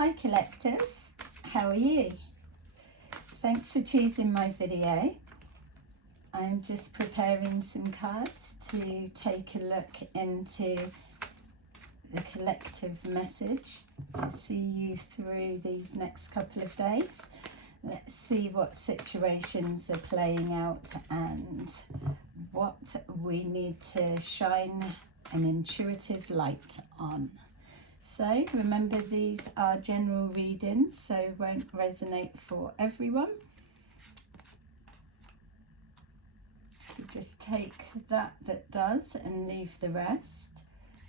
Hi Collective, how are you? Thanks for choosing my video. I'm just preparing some cards to take a look into the collective message to see you through these next couple of days. Let's see what situations are playing out and what we need to shine an intuitive light on. So remember, these are general readings, so won't resonate for everyone. So just take that does and leave the rest.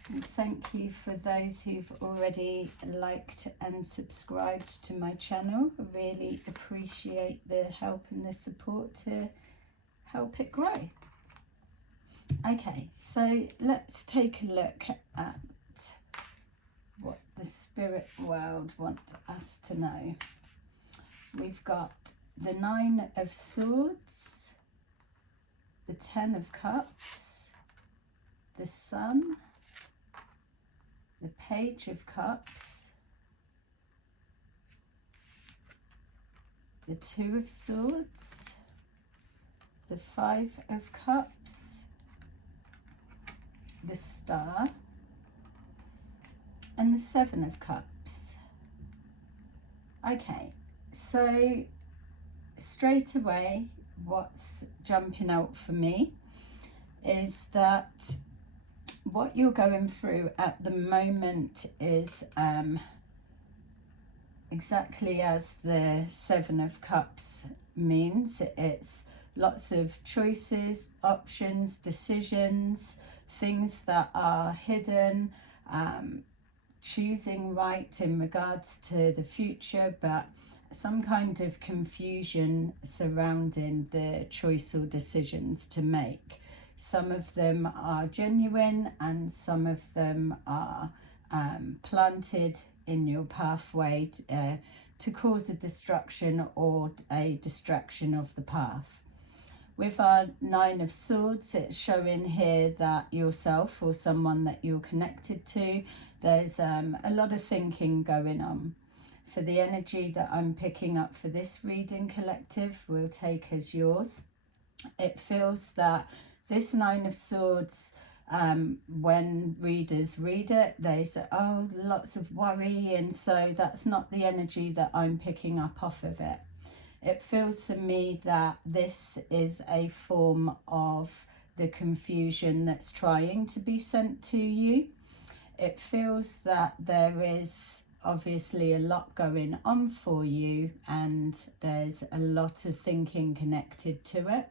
And thank you for those who've already liked and subscribed to my channel. I really appreciate the help and the support to help it grow. Okay, so let's take a look at what the spirit world want us to know. We've got the 9 of Swords, the 10 of Cups, the Sun, the Page of Cups, the 2 of Swords, the 5 of Cups, the Star, and the 7 of Cups. Okay, so straight away what's jumping out for me is that what you're going through at the moment is exactly as the 7 of Cups means. It's lots of choices, options, decisions, things that are hidden, choosing right in regards to the future, but some kind of confusion surrounding the choice or decisions to make. Some of them are genuine and some of them are planted in your pathway to cause a destruction or a distraction of the path. With our 9 of Swords, it's showing here that yourself or someone that you're connected to, there's a lot of thinking going on. For the energy that I'm picking up for this reading, Collective, we'll take as yours. It feels that this 9 of Swords, when readers read it, they say, oh, lots of worry, and so that's not the energy that I'm picking up off of it. It feels to me that this is a form of the confusion that's trying to be sent to you. It feels that there is obviously a lot going on for you and there's a lot of thinking connected to it.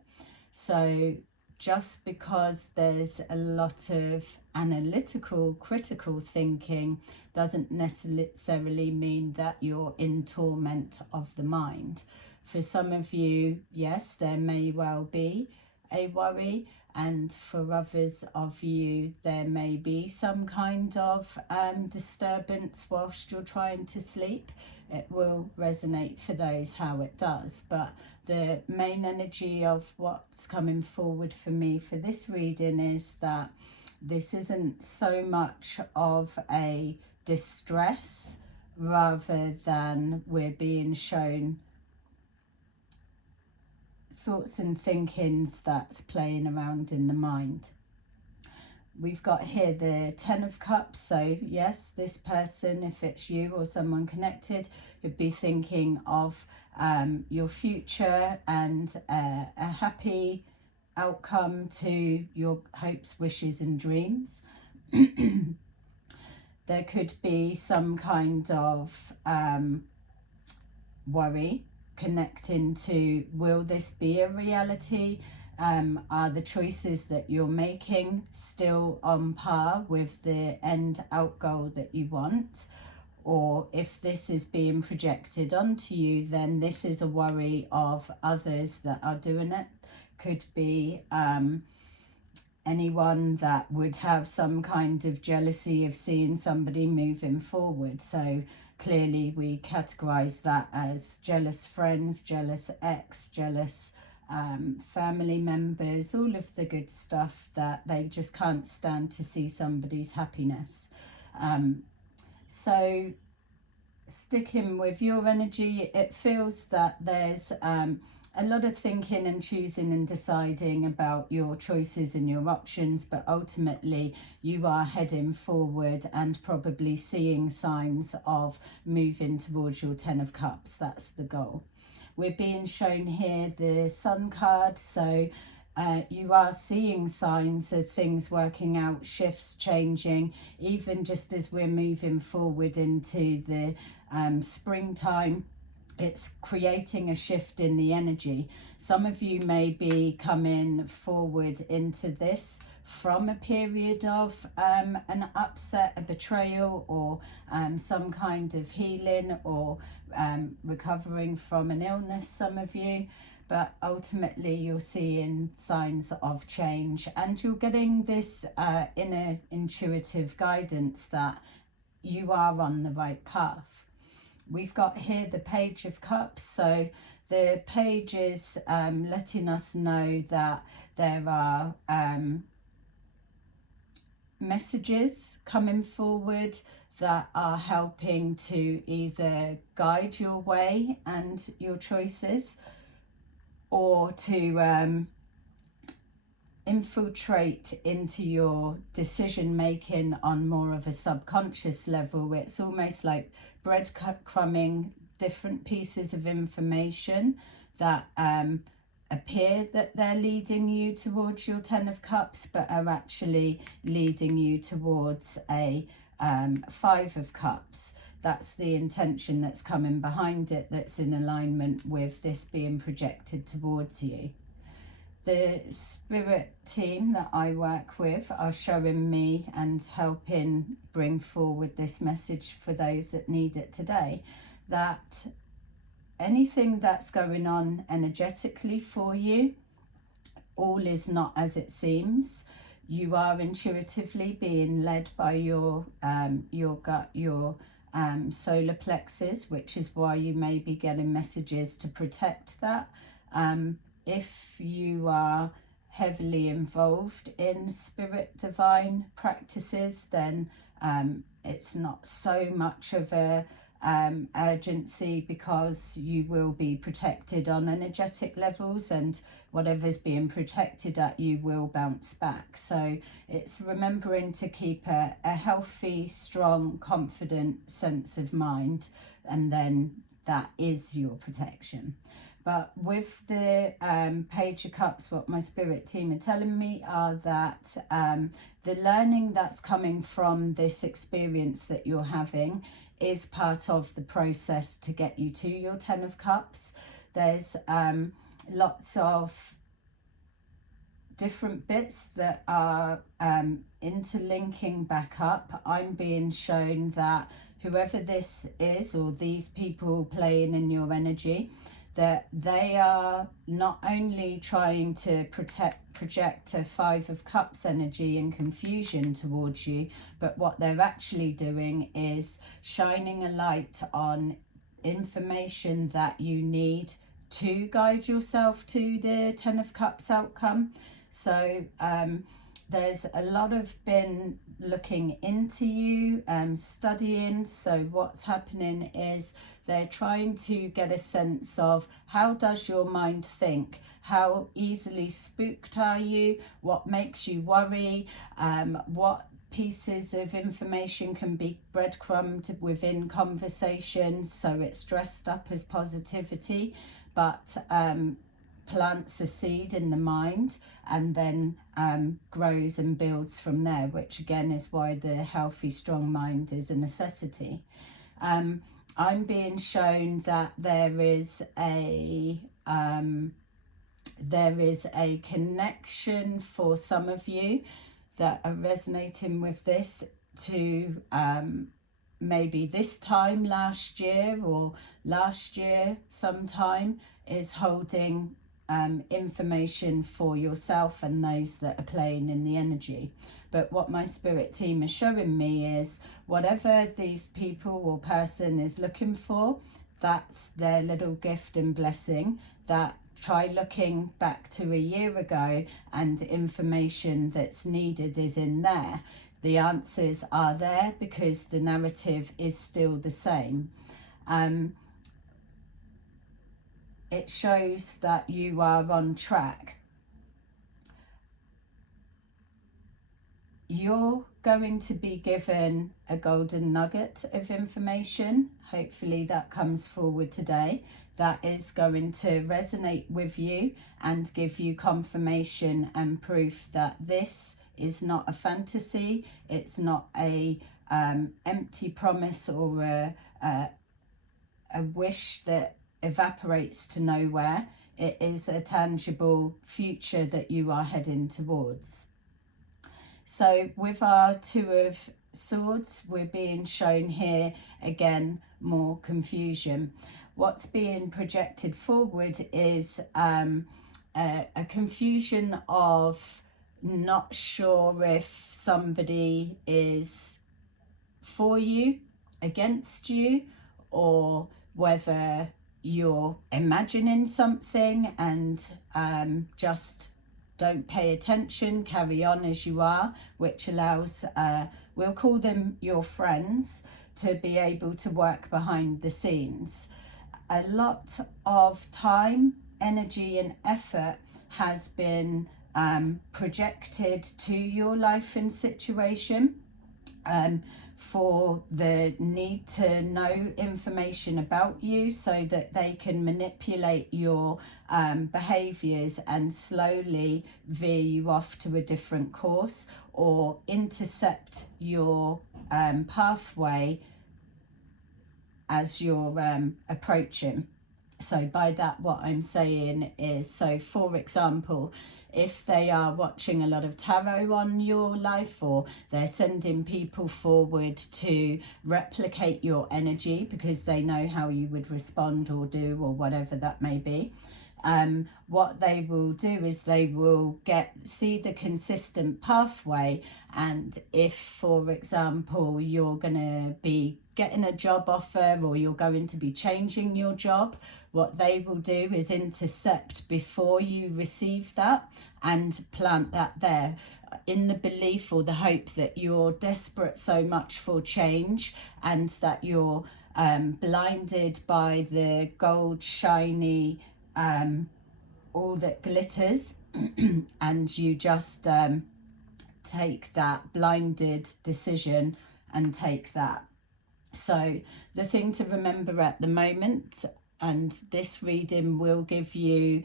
So just because there's a lot of analytical, critical thinking doesn't necessarily mean that you're in torment of the mind. For some of you, yes, there may well be a worry, and for others of you, there may be some kind of disturbance whilst you're trying to sleep. It will resonate for those how it does, but the main energy of what's coming forward for me for this reading is that this isn't so much of a distress, rather than we're being shown thoughts and thinkings that's playing around in the mind. We've got here the 10 of Cups, so yes, this person, if it's you or someone connected, could be thinking of your future and a happy outcome to your hopes, wishes and dreams. There could be some kind of worry connecting to, will this be a reality? Are the choices that you're making still on par with the end out goal that you want? Or if this is being projected onto you, then this is a worry of others that are doing it. Could be anyone that would have some kind of jealousy of seeing somebody moving forward. So clearly we categorize that as jealous friends, jealous ex, jealous family members, all of the good stuff that they just can't stand to see somebody's happiness. So sticking with your energy, it feels that there's a lot of thinking and choosing and deciding about your choices and your options, but ultimately you are heading forward and probably seeing signs of moving towards your 10 of Cups. That's the goal. We're being shown here the Sun card, so you are seeing signs of things working out, shifts changing, even just as we're moving forward into the springtime. It's creating a shift in the energy. Some of you may be coming forward into this from a period of an upset, a betrayal, or some kind of healing, or recovering from an illness, some of you. But ultimately you're seeing signs of change, and you're getting this inner intuitive guidance that you are on the right path. We've got here the Page of Cups, so the page is letting us know that there are messages coming forward that are helping to either guide your way and your choices, or to infiltrate into your decision making on more of a subconscious level. It's almost like breadcrumbing different pieces of information that appear that they're leading you towards your 10 of Cups, but are actually leading you towards a 5 of Cups. That's the intention that's coming behind it, that's in alignment with this being projected towards you. The spirit team that I work with are showing me and helping bring forward this message for those that need it today, that anything that's going on energetically for you, all is not as it seems. You are intuitively being led by your gut, your solar plexus, which is why you may be getting messages to protect that. If you are heavily involved in spirit divine practices, then it's not so much of a urgency, because you will be protected on energetic levels, and whatever's being protected at you will bounce back. So it's remembering to keep a healthy, strong, confident sense of mind, and then that is your protection. But with the Page of Cups, what my spirit team are telling me are that the learning that's coming from this experience that you're having is part of the process to get you to your 10 of Cups. There's lots of different bits that are interlinking back up. I'm being shown that whoever this is, or these people playing in your energy, that they are not only trying to project a 5 of Cups energy and confusion towards you, but what they're actually doing is shining a light on information that you need to guide yourself to the 10 of Cups outcome. So there's a lot of been looking into you, studying. So what's happening is they're trying to get a sense of, how does your mind think? How easily spooked are you? What makes you worry? What pieces of information can be breadcrumbed within conversations so it's dressed up as positivity, but plants a seed in the mind and then grows and builds from there, which again is why the healthy, strong mind is a necessity. I'm being shown that there is a connection for some of you that are resonating with this to maybe this time last year, or last year sometime, is holding information for yourself and those that are playing in the energy. But what my spirit team is showing me is, whatever these people or person is looking for, that's their little gift and blessing. That try looking back to a year ago, and information that's needed is in there. The answers are there because the narrative is still the same. it shows that you are on track. You're going to be given a golden nugget of information. Hopefully that comes forward today. That is going to resonate with you and give you confirmation and proof that this is not a fantasy. It's not a empty promise or a wish that evaporates to nowhere. It is a tangible future that you are heading towards. So with our Two of Swords, we're being shown here again more confusion. What's being projected forward is a confusion of not sure if somebody is for you, against you, or whether you're imagining something and just don't pay attention, carry on as you are, which allows, we'll call them your friends, to be able to work behind the scenes. A lot of time, energy and effort has been projected to your life and situation for the need to know information about you so that they can manipulate your behaviours and slowly veer you off to a different course or intercept your pathway as you're approaching. So by that, what I'm saying is, so for example, if they are watching a lot of tarot on your life, or they're sending people forward to replicate your energy because they know how you would respond or do, or whatever that may be, what they will do is they will see the consistent pathway. And if, for example, you're going to be getting a job offer or you're going to be changing your job, what they will do is intercept before you receive that and plant that there in the belief or the hope that you're desperate so much for change and that you're blinded by the gold shiny all that glitters and you just take that blinded decision and take that. So the thing to remember at the moment, and this reading will give you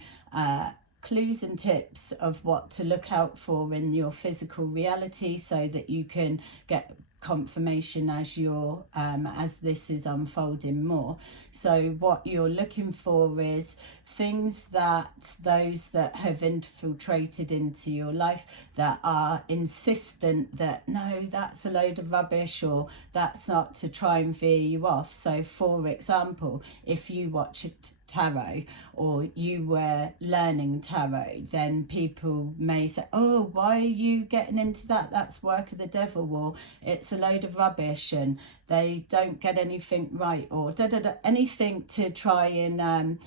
clues and tips of what to look out for in your physical reality so that you can get confirmation as you're as this is unfolding more. So what you're looking for is things that those that have infiltrated into your life that are insistent that no, that's a load of rubbish, or that's not, to try and veer you off. So for example, if you watch tarot or you were learning tarot, then people may say, oh, why are you getting into that? That's work of the devil, or it's a load of rubbish and they don't get anything right, or anything to try and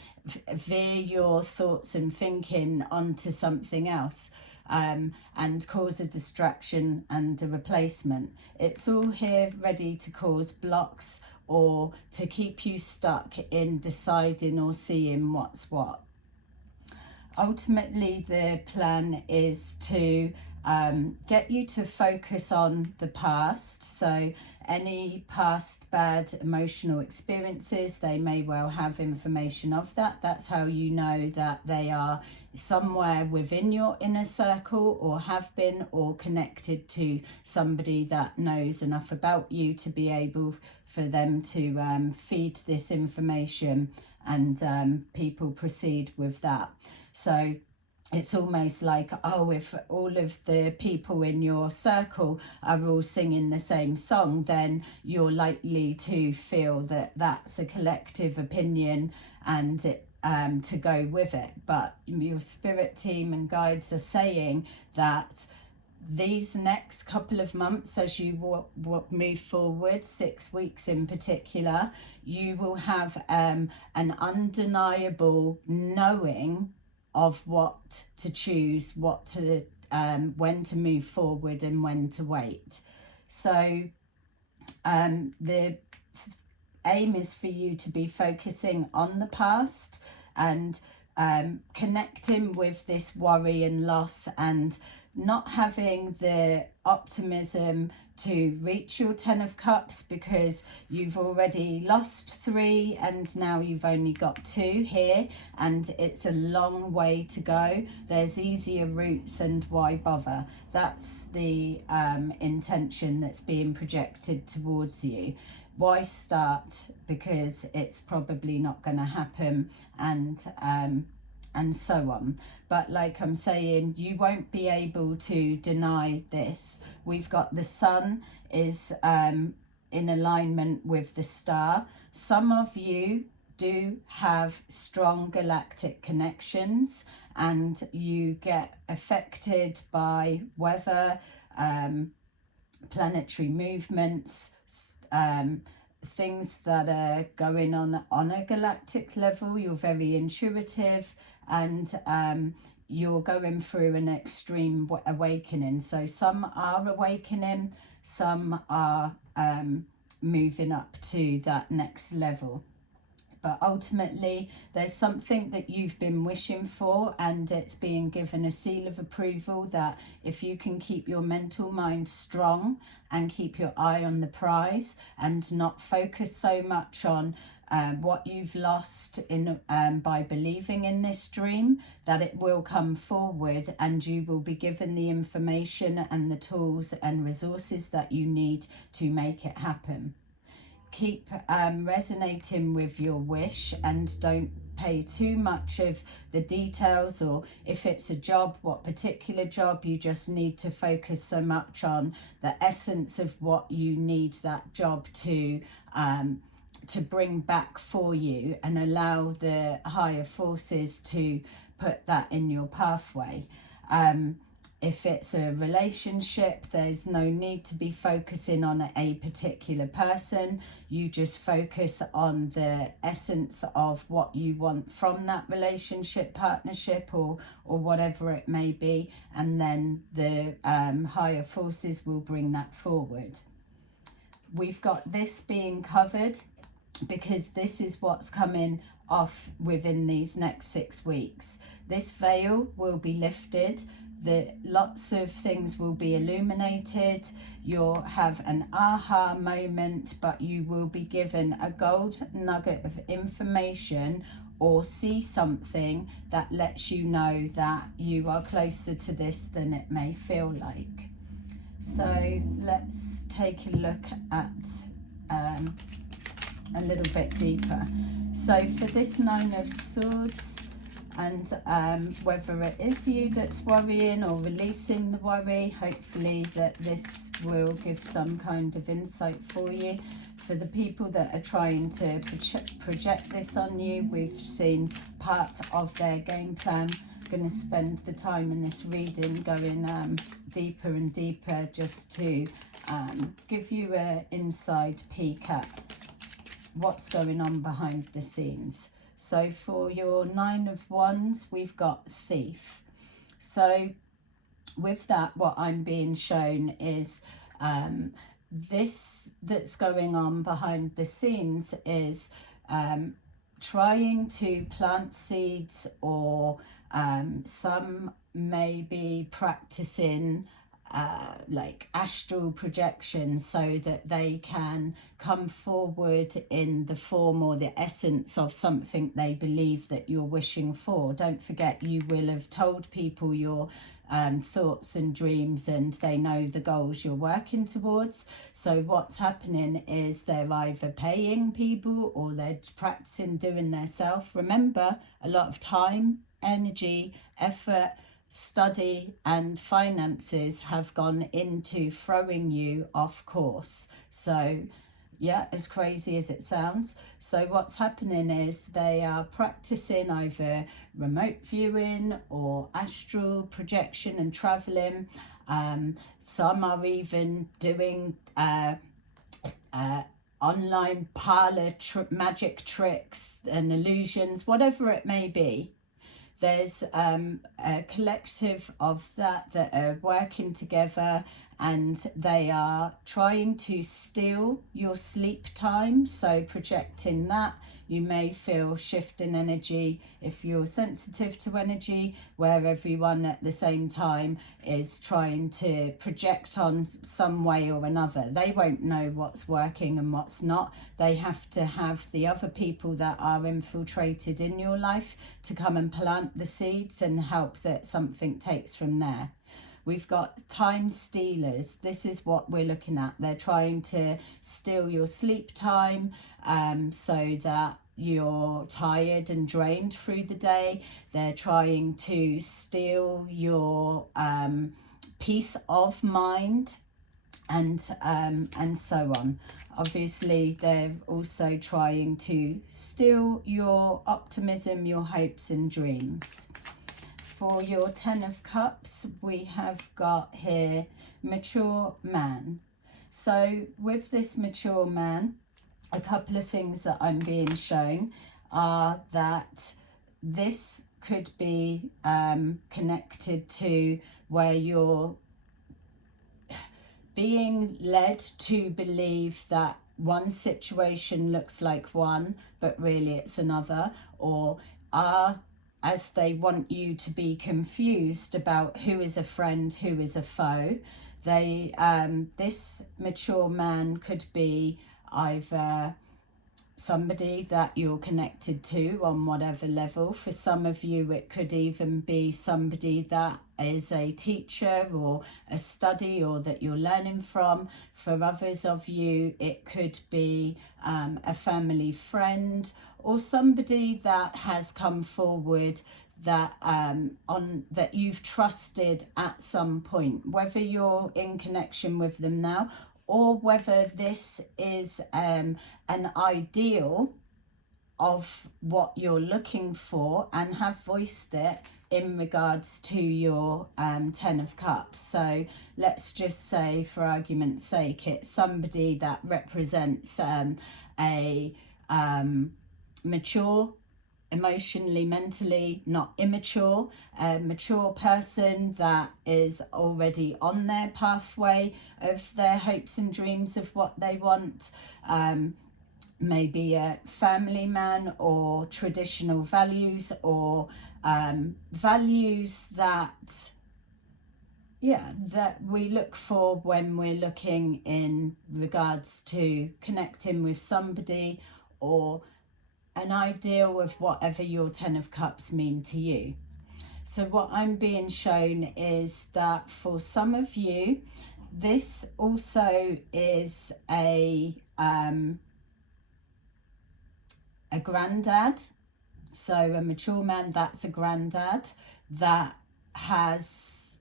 veer your thoughts and thinking onto something else and cause a distraction and a replacement. It's all here ready to cause blocks or to keep you stuck in deciding or seeing what's what. Ultimately, the plan is to get you to focus on the past. So any past bad emotional experiences, they may well have information of that. That's how you know that they are somewhere within your inner circle, or have been, or connected to somebody that knows enough about you to be able for them to feed this information, and people proceed with that. So it's almost like, oh, if all of the people in your circle are all singing the same song, then you're likely to feel that that's a collective opinion and to go with it. But your spirit team and guides are saying that these next couple of months, as you move forward, 6 weeks in particular, you will have an undeniable knowing of what to choose, what to when to move forward and when to wait. So the aim is for you to be focusing on the past and connecting with this worry and loss, and not having the optimism to reach your 10 of Cups, because you've already lost 3 and now you've only got 2 here, and it's a long way to go. There's easier routes, and why bother? That's the intention that's being projected towards you. Why start? Because it's probably not going to happen, and so on. But like I'm saying, you won't be able to deny this. We've got the sun is in alignment with the star. Some of you do have strong galactic connections, and you get affected by weather, planetary movements, things that are going on a galactic level. You're very intuitive, and you're going through an extreme awakening. So some are awakening, some are moving up to that next level. But ultimately, there's something that you've been wishing for, and it's being given a seal of approval that if you can keep your mental mind strong and keep your eye on the prize and not focus so much on what you've lost in by believing in this dream, that it will come forward, and you will be given the information and the tools and resources that you need to make it happen. Keep resonating with your wish, and don't pay too much of the details, or if it's a job, what particular job. You just need to focus so much on the essence of what you need that job to bring back for you, and allow the higher forces to put that in your pathway. If it's a relationship, there's no need to be focusing on a particular person. You just focus on the essence of what you want from that relationship, partnership, or whatever it may be, and then the higher forces will bring that forward. We've got this being covered because this is what's coming off within these next 6 weeks. This veil will be lifted. Lots of things will be illuminated. You'll have an aha moment, but you will be given a gold nugget of information, or see something that lets you know that you are closer to this than it may feel like. So let's take a look at a little bit deeper. So for this 9 of Swords, and whether it is you that's worrying or releasing the worry, hopefully that this will give some kind of insight for you. For the people that are trying to project this on you, we've seen part of their game plan. I'm going to spend the time in this reading going deeper and deeper, just to give you an inside peek at what's going on behind the scenes. So for your 9 of Wands, we've got Thief. So with that, what I'm being shown is this that's going on behind the scenes is trying to plant seeds, or some may be practicing like astral projection, so that they can come forward in the form or the essence of something they believe that you're wishing for. Don't forget, you will have told people your thoughts and dreams, and they know the goals you're working towards. So what's happening is they're either paying people or they're practicing doing themselves. Remember, a lot of time, energy, effort, study and finances have gone into throwing you off course. So yeah, as crazy as it sounds. So what's happening is they are practicing either remote viewing or astral projection and traveling. Some are even doing online parlor magic tricks and illusions, whatever it may be. There's a collective of that are working together, and they are trying to steal your sleep time. So projecting that, you may feel shift in energy if you're sensitive to energy, where everyone at the same time is trying to project on some way or another. They won't know what's working and what's not. They have to have the other people that are infiltrated in your life to come and plant the seeds and help that something takes from there. We've got time stealers. This is what we're looking at. They're trying to steal your sleep time so that you're tired and drained through the day. They're trying to steal your peace of mind and so on. Obviously, they're also trying to steal your optimism, your hopes and dreams. For your Ten of Cups, we have got here mature man. So with this mature man, a couple of things that I'm being shown are that this could be connected to where you're being led to believe that one situation looks like one, but really it's another, or as they want you to be confused about who is a friend, who is a foe. They this mature man could be either somebody that you're connected to on whatever level. For some of you, it could even be somebody that is a teacher or a study or that you're learning from. For others of you, it could be a family friend or somebody that has come forward that that you've trusted at some point, whether you're in connection with them now or whether this is an ideal of what you're looking for and have voiced it in regards to your Ten of Cups. So let's just say, for argument's sake, it's somebody that represents a mature, emotionally, mentally, not immature, a mature person that is already on their pathway of their hopes and dreams of what they want. Maybe a family man, or traditional values, or values that we look for when we're looking in regards to connecting with somebody, or an ideal of whatever your Ten of Cups mean to you. So what I'm being shown is that for some of you, this also is a granddad. So a mature man, that's a granddad that has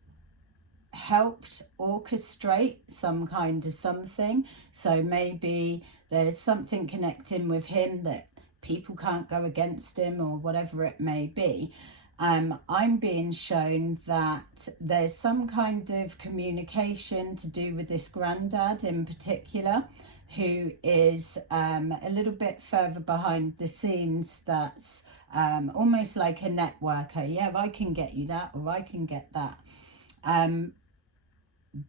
helped orchestrate some kind of something. So maybe there's something connecting with him that people can't go against him, or whatever it may be. I'm being shown that there's some kind of communication to do with this granddad in particular, who is a little bit further behind the scenes, that's almost like a networker. Yeah, I can get you that, or I can get that.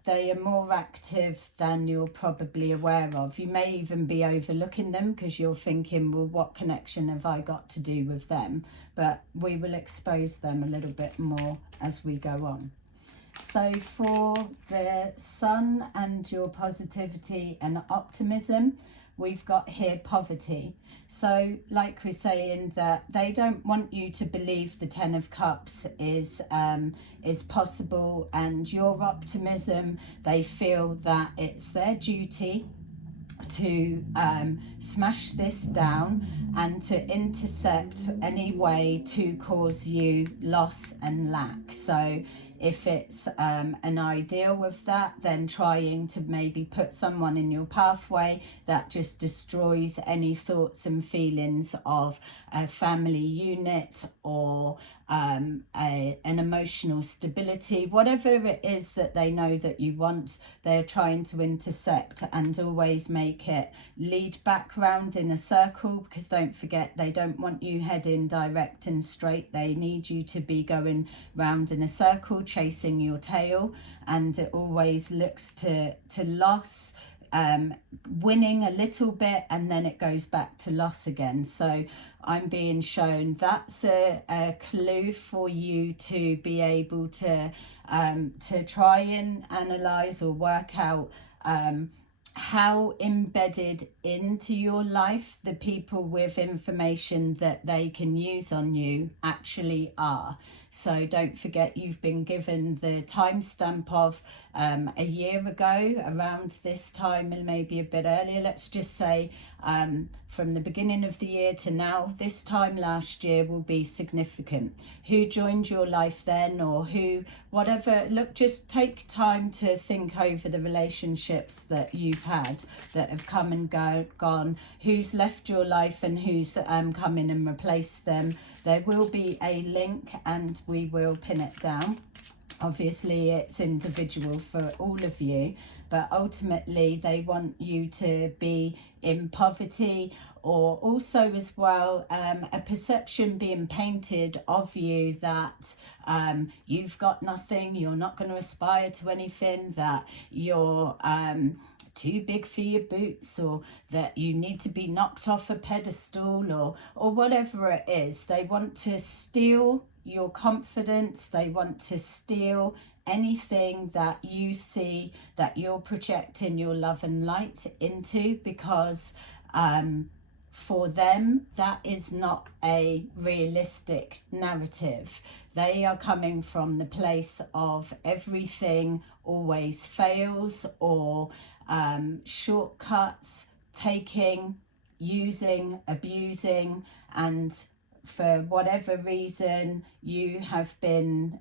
They are more active than you're probably aware of. You may even be overlooking them because you're thinking, well, what connection have I got to do with them? But we will expose them a little bit more as we go on. So for the sun and your positivity and optimism, we've got here poverty. So like we're saying, that they don't want you to believe the Ten of Cups is possible, and your optimism, they feel that it's their duty to smash this down and to intercept any way to cause you loss and lack. So if it's an ideal with that, then trying to maybe put someone in your pathway that just destroys any thoughts and feelings of a family unit, or an emotional stability, whatever it is that they know that you want, they're trying to intercept and always make it lead back round in a circle, because don't forget, they don't want you heading direct and straight. They need you to be going round in a circle, chasing your tail, and it always looks to loss, winning a little bit, and then it goes back to loss again. So I'm being shown that's a clue for you to be able to try and analyze or work out how embedded into your life the people with information that they can use on you actually are. So don't forget, you've been given the timestamp of a year ago, around this time, and maybe a bit earlier, let's just say from the beginning of the year to now. This time last year will be significant. Who joined your life then, or who, whatever. Look, just take time to think over the relationships that you've had that have come and gone, who's left your life and who's come in and replaced them. There will be a link and we will pin it down. Obviously it's individual for all of you, but ultimately they want you to be in poverty, or also as well a perception being painted of you that you've got nothing, you're not going to aspire to anything, that you're too big for your boots, or that you need to be knocked off a pedestal, or whatever it is. They want to steal your confidence. They want to steal anything that you see that you're projecting your love and light into, because for them that is not a realistic narrative. They are coming from the place of everything always fails, or shortcuts, taking, using, abusing, and for whatever reason you have been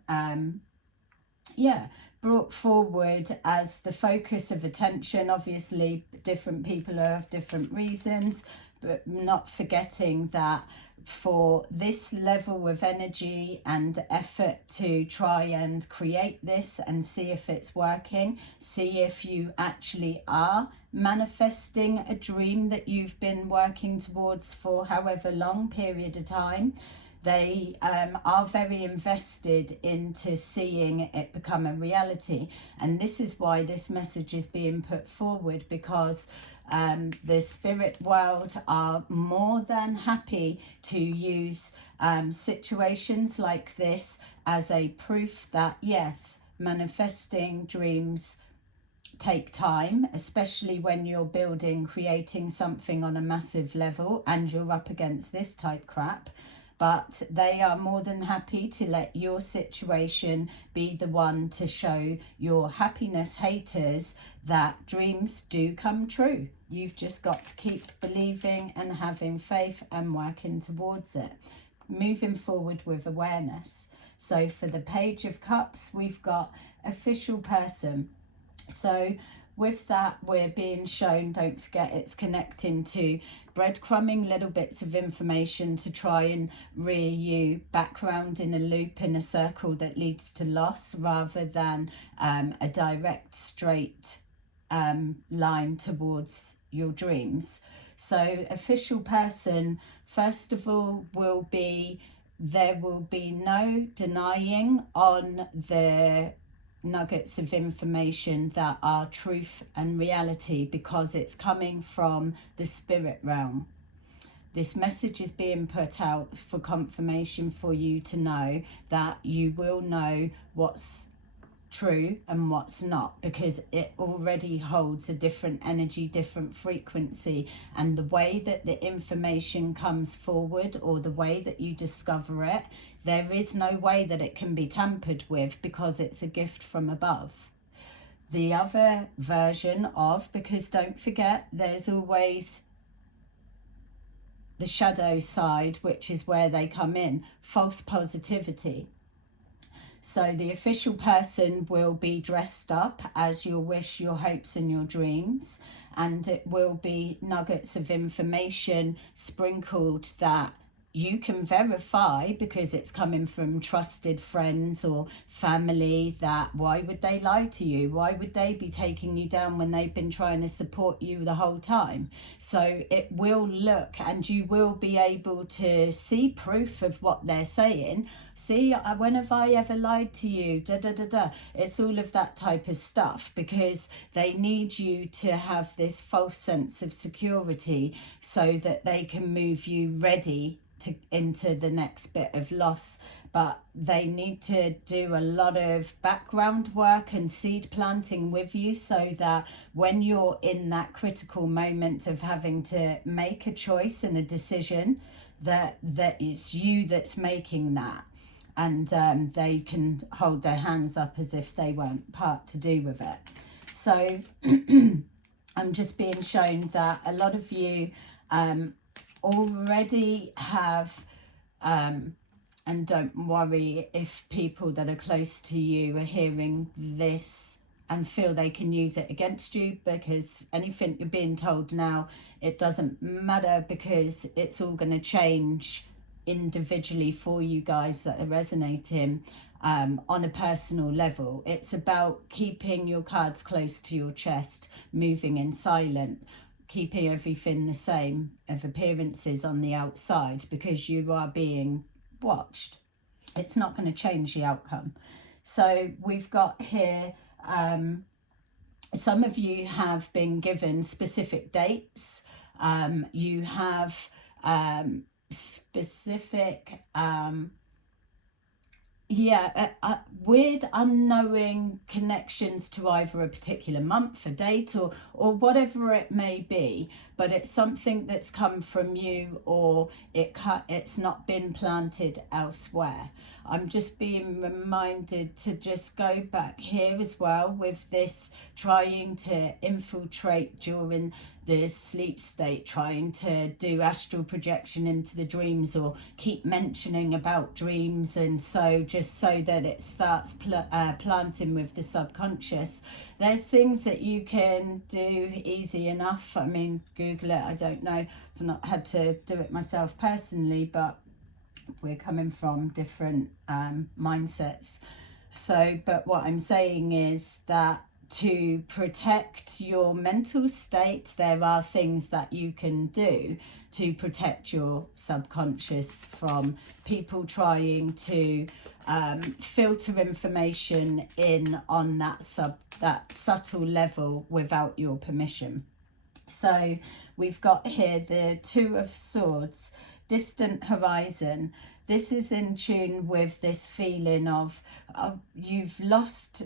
brought forward as the focus of attention. Obviously different people have different reasons, but not forgetting that for this level of energy and effort to try and create this and see if it's working, see if you actually are manifesting a dream that you've been working towards for however long period of time. They are very invested into seeing it become a reality. And this is why this message is being put forward, because the spirit world are more than happy to use situations like this as a proof that yes, manifesting dreams take time, especially when you're building, creating something on a massive level and you're up against this type crap. But they are more than happy to let your situation be the one to show your happiness haters that dreams do come true. You've just got to keep believing and having faith and working towards it, moving forward with awareness. So for the Page of Cups, we've got official person. So with that, we're being shown, don't forget, it's connecting to breadcrumbing little bits of information to try and rear you back round in a loop, in a circle that leads to loss, rather than a direct, straight line towards your dreams. So official person, first of all, will be, there will be no denying on the nuggets of information that are truth and reality, because it's coming from the spirit realm. This message is being put out for confirmation for you to know that you will know what's true and what's not, because it already holds a different energy, different frequency, and the way that the information comes forward, or the way that you discover it, there is no way that it can be tampered with, because it's a gift from above. The other version of, because don't forget, there's always the shadow side, which is where they come in, false positivity. So the official person will be dressed up as your wish, your hopes and your dreams, and it will be nuggets of information sprinkled that you can verify, because it's coming from trusted friends or family, that why would they lie to you? Why would they be taking you down when they've been trying to support you the whole time? So it will look, and you will be able to see proof of what they're saying. See, when have I ever lied to you? Da, da, da, da. It's all of that type of stuff, because they need you to have this false sense of security so that they can move you ready into the next bit of loss. But they need to do a lot of background work and seed planting with you, so that when you're in that critical moment of having to make a choice and a decision, that it's you that's making that, and they can hold their hands up as if they weren't part to do with it. So I'm just being shown that a lot of you already have, and don't worry if people that are close to you are hearing this and feel they can use it against you, because anything you're being told now, it doesn't matter, because it's all going to change individually for you guys that are resonating on a personal level. It's about keeping your cards close to your chest, moving in silent, keeping everything the same of appearances on the outside, because you are being watched. It's not going to change the outcome. So we've got here, some of you have been given specific dates. You have specific weird unknowing connections to either a particular month, a date, or whatever it may be, but it's something that's come from you, or it's not been planted elsewhere. I'm just being reminded to just go back here as well with this trying to infiltrate during the sleep state, trying to do astral projection into the dreams, or keep mentioning about dreams, and so just so that it starts planting with the subconscious. There's things that you can do easy enough. I mean, Google it. I don't know, I've not had to do it myself personally, but we're coming from different mindsets. So, but what I'm saying is that to protect your mental state, there are things that you can do to protect your subconscious from people trying to filter information in on that subtle level without your permission. So we've got here the Two of Swords, distant horizon. This is in tune with this feeling of you've lost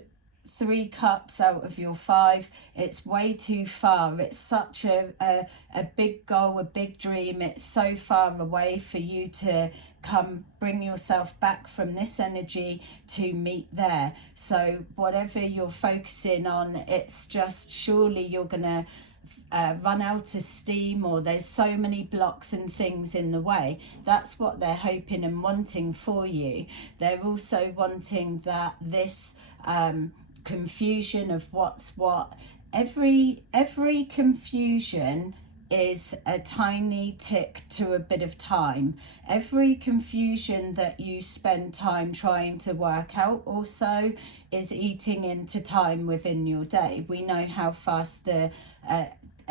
3 cups out of your 5. It's way too far. It's such a big goal, a big dream. It's so far away for you to come bring yourself back from this energy to meet there. So whatever you're focusing on, it's just surely you're gonna run out of steam, or there's so many blocks and things in the way. That's what they're hoping and wanting for you. They're also wanting that this confusion of what's what. Every confusion is a tiny tick to a bit of time. Every confusion that you spend time trying to work out also is eating into time within your day. We know how fast a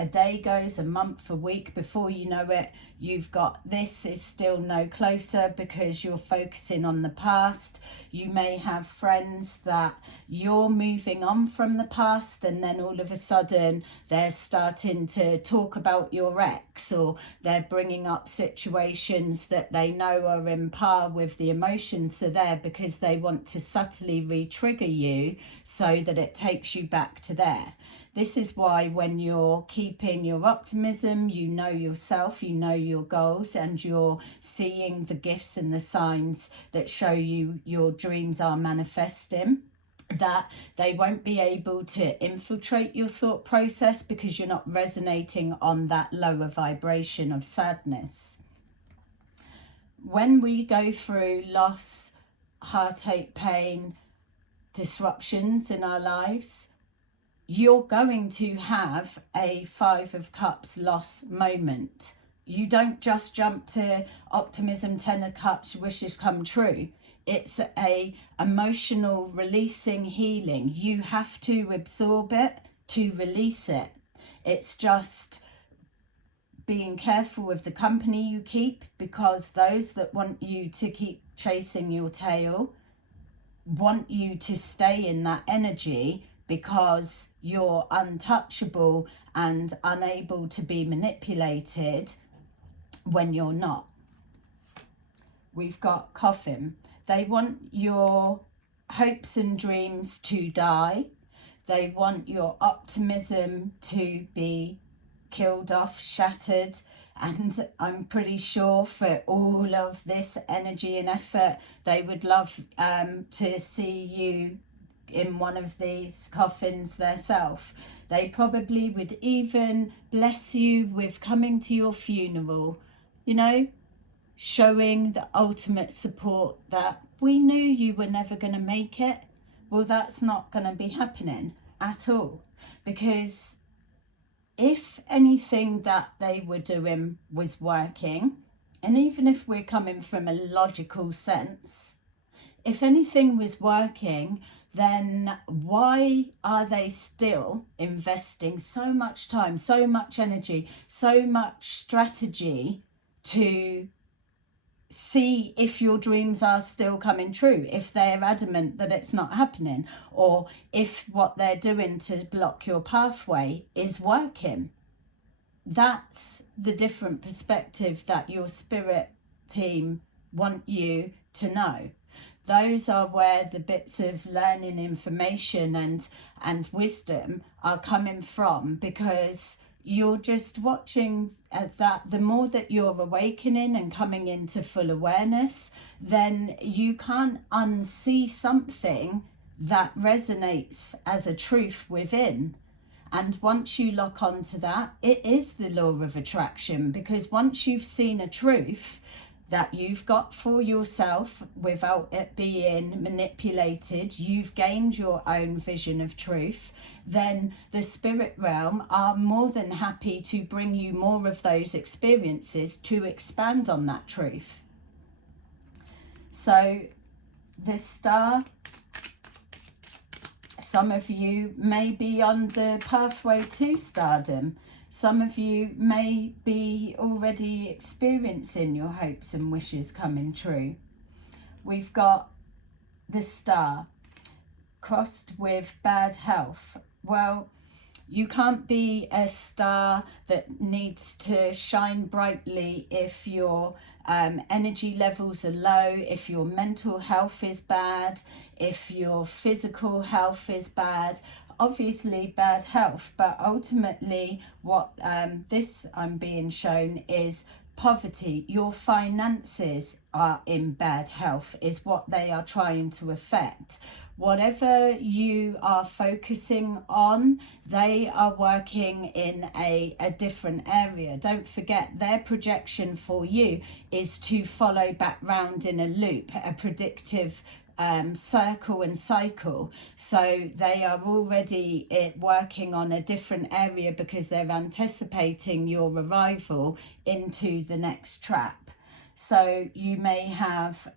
day goes, a month, a week. Before you know it, you've got this is still no closer because you're focusing on the past. You may have friends that you're moving on from the past, and then all of a sudden they're starting to talk about your ex, or they're bringing up situations that they know are in par with the emotions are there, because they want to subtly re-trigger you so that it takes you back to there. This is why when you're keeping your optimism, you know yourself, you know your goals, and you're seeing the gifts and the signs that show you your dreams are manifesting, that they won't be able to infiltrate your thought process because you're not resonating on that lower vibration of sadness. When we go through loss, heartache, pain, disruptions in our lives, you're going to have a 5 of Cups loss moment. You don't just jump to optimism, 10 of cups, wishes come true. It's a emotional releasing healing. You have to absorb it to release it. It's just being careful with the company you keep, because those that want you to keep chasing your tail want you to stay in that energy, because you're untouchable and unable to be manipulated when you're not. We've got coffin. They want your hopes and dreams to die. They want your optimism to be killed off, shattered. And I'm pretty sure for all of this energy and effort, they would love to see you in one of these coffins themselves. They probably would even bless you with coming to your funeral, you know, showing the ultimate support that we knew you were never going to make it. Well, that's not going to be happening at all, because if anything that they were doing was working, and even if we're coming from a logical sense, if anything was working, then why are they still investing so much time, so much energy, so much strategy to see if your dreams are still coming true, if they're adamant that it's not happening, or if what they're doing to block your pathway is working? That's the different perspective that your spirit team want you to know. Those are where the bits of learning, information and wisdom are coming from, because you're just watching that. The more that you're awakening and coming into full awareness, then you can't unsee something that resonates as a truth within. And once you lock onto that, it is the law of attraction, because once you've seen a truth that you've got for yourself without it being manipulated, you've gained your own vision of truth, then the spirit realm are more than happy to bring you more of those experiences to expand on that truth. So the star, some of you may be on the pathway to stardom. Some of you may be already experiencing your hopes and wishes coming true. We've got the star crossed with bad health. Well, you can't be a star that needs to shine brightly if your energy levels are low, if your mental health is bad, if your physical health is bad. Obviously bad health, but ultimately what this I'm being shown is poverty. Your finances are in bad health is what they are trying to affect. Whatever you are focusing on, they are working in a different area. Don't forget, their projection for you is to follow back round in a loop, a predictive circle and cycle. So they are already working on a different area, because they're anticipating your arrival into the next trap. So you may have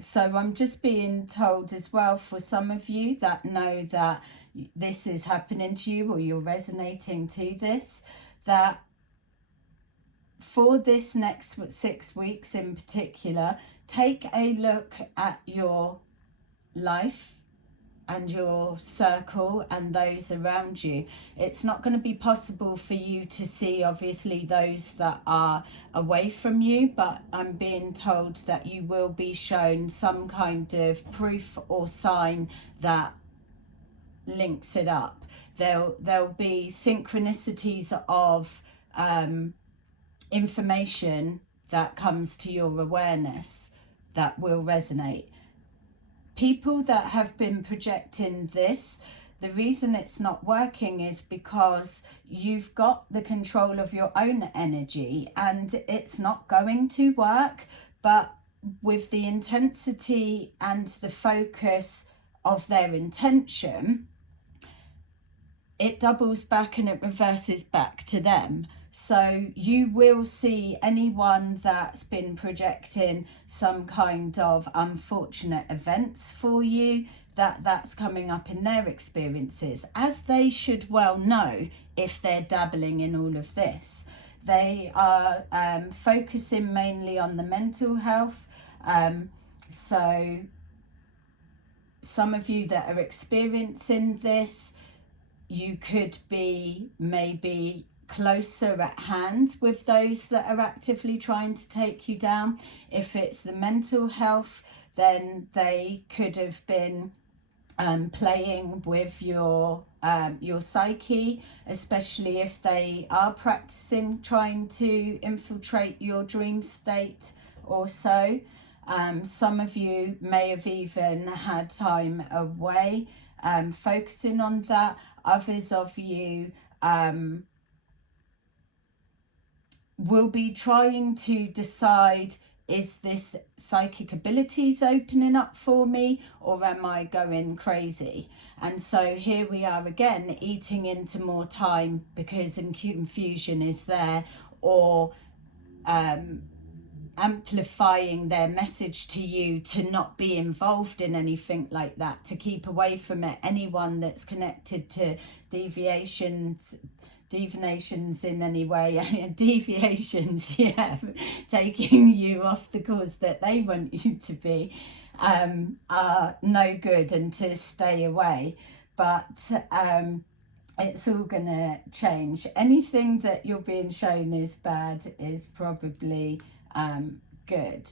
so I'm just being told as well, for some of you that know that this is happening to you, or you're resonating to this, that for this next 6 weeks in particular, take a look at your life and your circle and those around you. It's not going to be possible for you to see, obviously, those that are away from you, but I'm being told that you will be shown some kind of proof or sign that links it up. There'll be synchronicities of information that comes to your awareness that will resonate. People that have been projecting this, the reason it's not working is because you've got the control of your own energy, and it's not going to work. But with the intensity and the focus of their intention, it doubles back and it reverses back to them. So you will see anyone that's been projecting some kind of unfortunate events for you, that's coming up in their experiences, as they should well know if they're dabbling in all of this. They are focusing mainly on the mental health. So some of you that are experiencing this, you could be maybe closer at hand with those that are actively trying to take you down. If it's the mental health, then they could have been playing with your psyche, especially if they are practicing trying to infiltrate your dream state or so. Some of you may have even had time away focusing on that. Others of you will be trying to decide, is this psychic abilities opening up for me, or am I going crazy? And so here we are again, eating into more time because confusion is there, or amplifying their message to you to not be involved in anything like that, to keep away from it. Anyone that's connected to divinations in any way, deviations, yeah, taking you off the course that they want you to be, are no good and to stay away. But it's all gonna change. Anything that you're being shown is bad is probably good.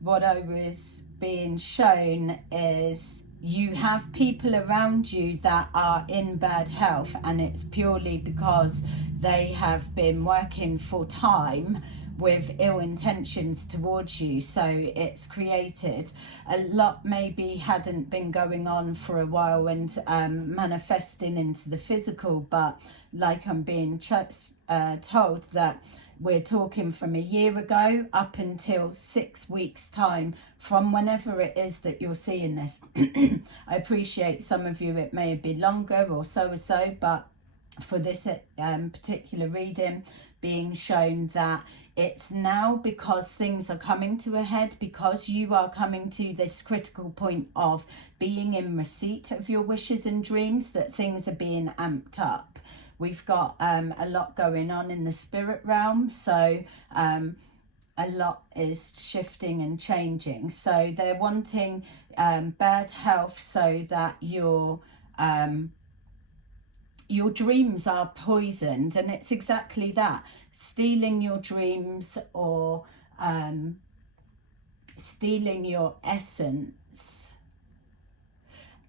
What I was being shown is you have people around you that are in bad health, and it's purely because they have been working for time with ill intentions towards you. So it's created a lot, maybe hadn't been going on for a while and manifesting into the physical, but like I'm being told that we're talking from a year ago up until 6 weeks time from whenever it is that you're seeing this. I appreciate some of you it may be longer or so, but for this particular reading, being shown that it's now because things are coming to a head, because you are coming to this critical point of being in receipt of your wishes and dreams, that things are being amped up. We've got a lot going on in the spirit realm, so a lot is shifting and changing. So they're wanting bad health so that your dreams are poisoned, and it's exactly that, stealing your dreams or stealing your essence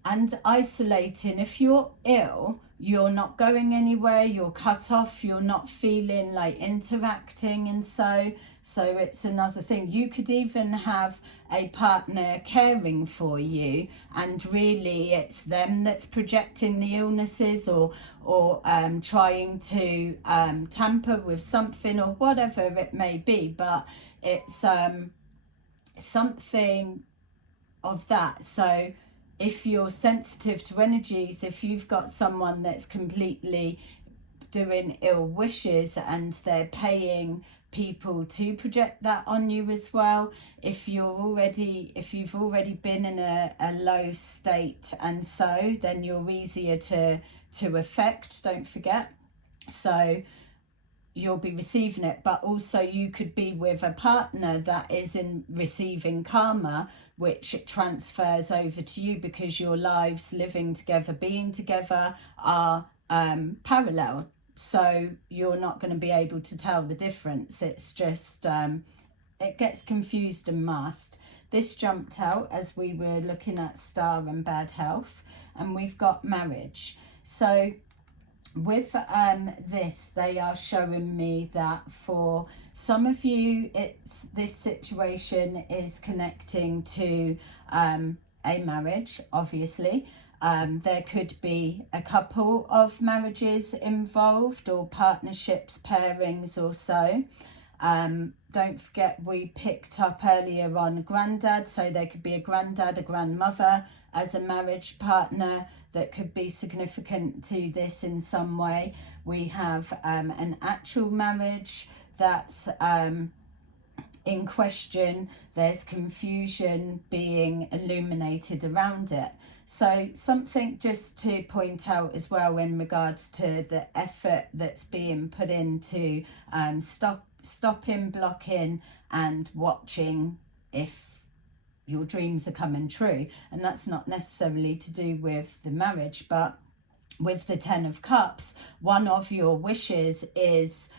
and isolating. If you're ill, you're not going anywhere, you're cut off, you're not feeling like interacting, and so it's another thing. You could even have a partner caring for you, and really it's them that's projecting the illnesses or trying to tamper with something or whatever it may be, but it's something of that. So if you're sensitive to energies, if you've got someone that's completely doing ill wishes and they're paying people to project that on you as well, if you've already been in a low state, and so then you're easier to affect, don't forget. So you'll be receiving it, but also you could be with a partner that is in receiving karma, which transfers over to you because your lives living together, being together, are parallel. So you're not going to be able to tell the difference. It's just it gets confused and masked. This jumped out as we were looking at star and bad health, and we've got marriage. So with this, they are showing me that for some of you, this situation is connecting to a marriage, obviously. There could be a couple of marriages involved, or partnerships, pairings or so. Don't forget we picked up earlier on granddad, so there could be a granddad, a grandmother as a marriage partner that could be significant to this in some way. We have an actual marriage that's in question. There's confusion being illuminated around it. So something just to point out as well in regards to the effort that's being put into stopping, blocking and watching if your dreams are coming true. And that's not necessarily to do with the marriage, but with the Ten of Cups, one of your wishes is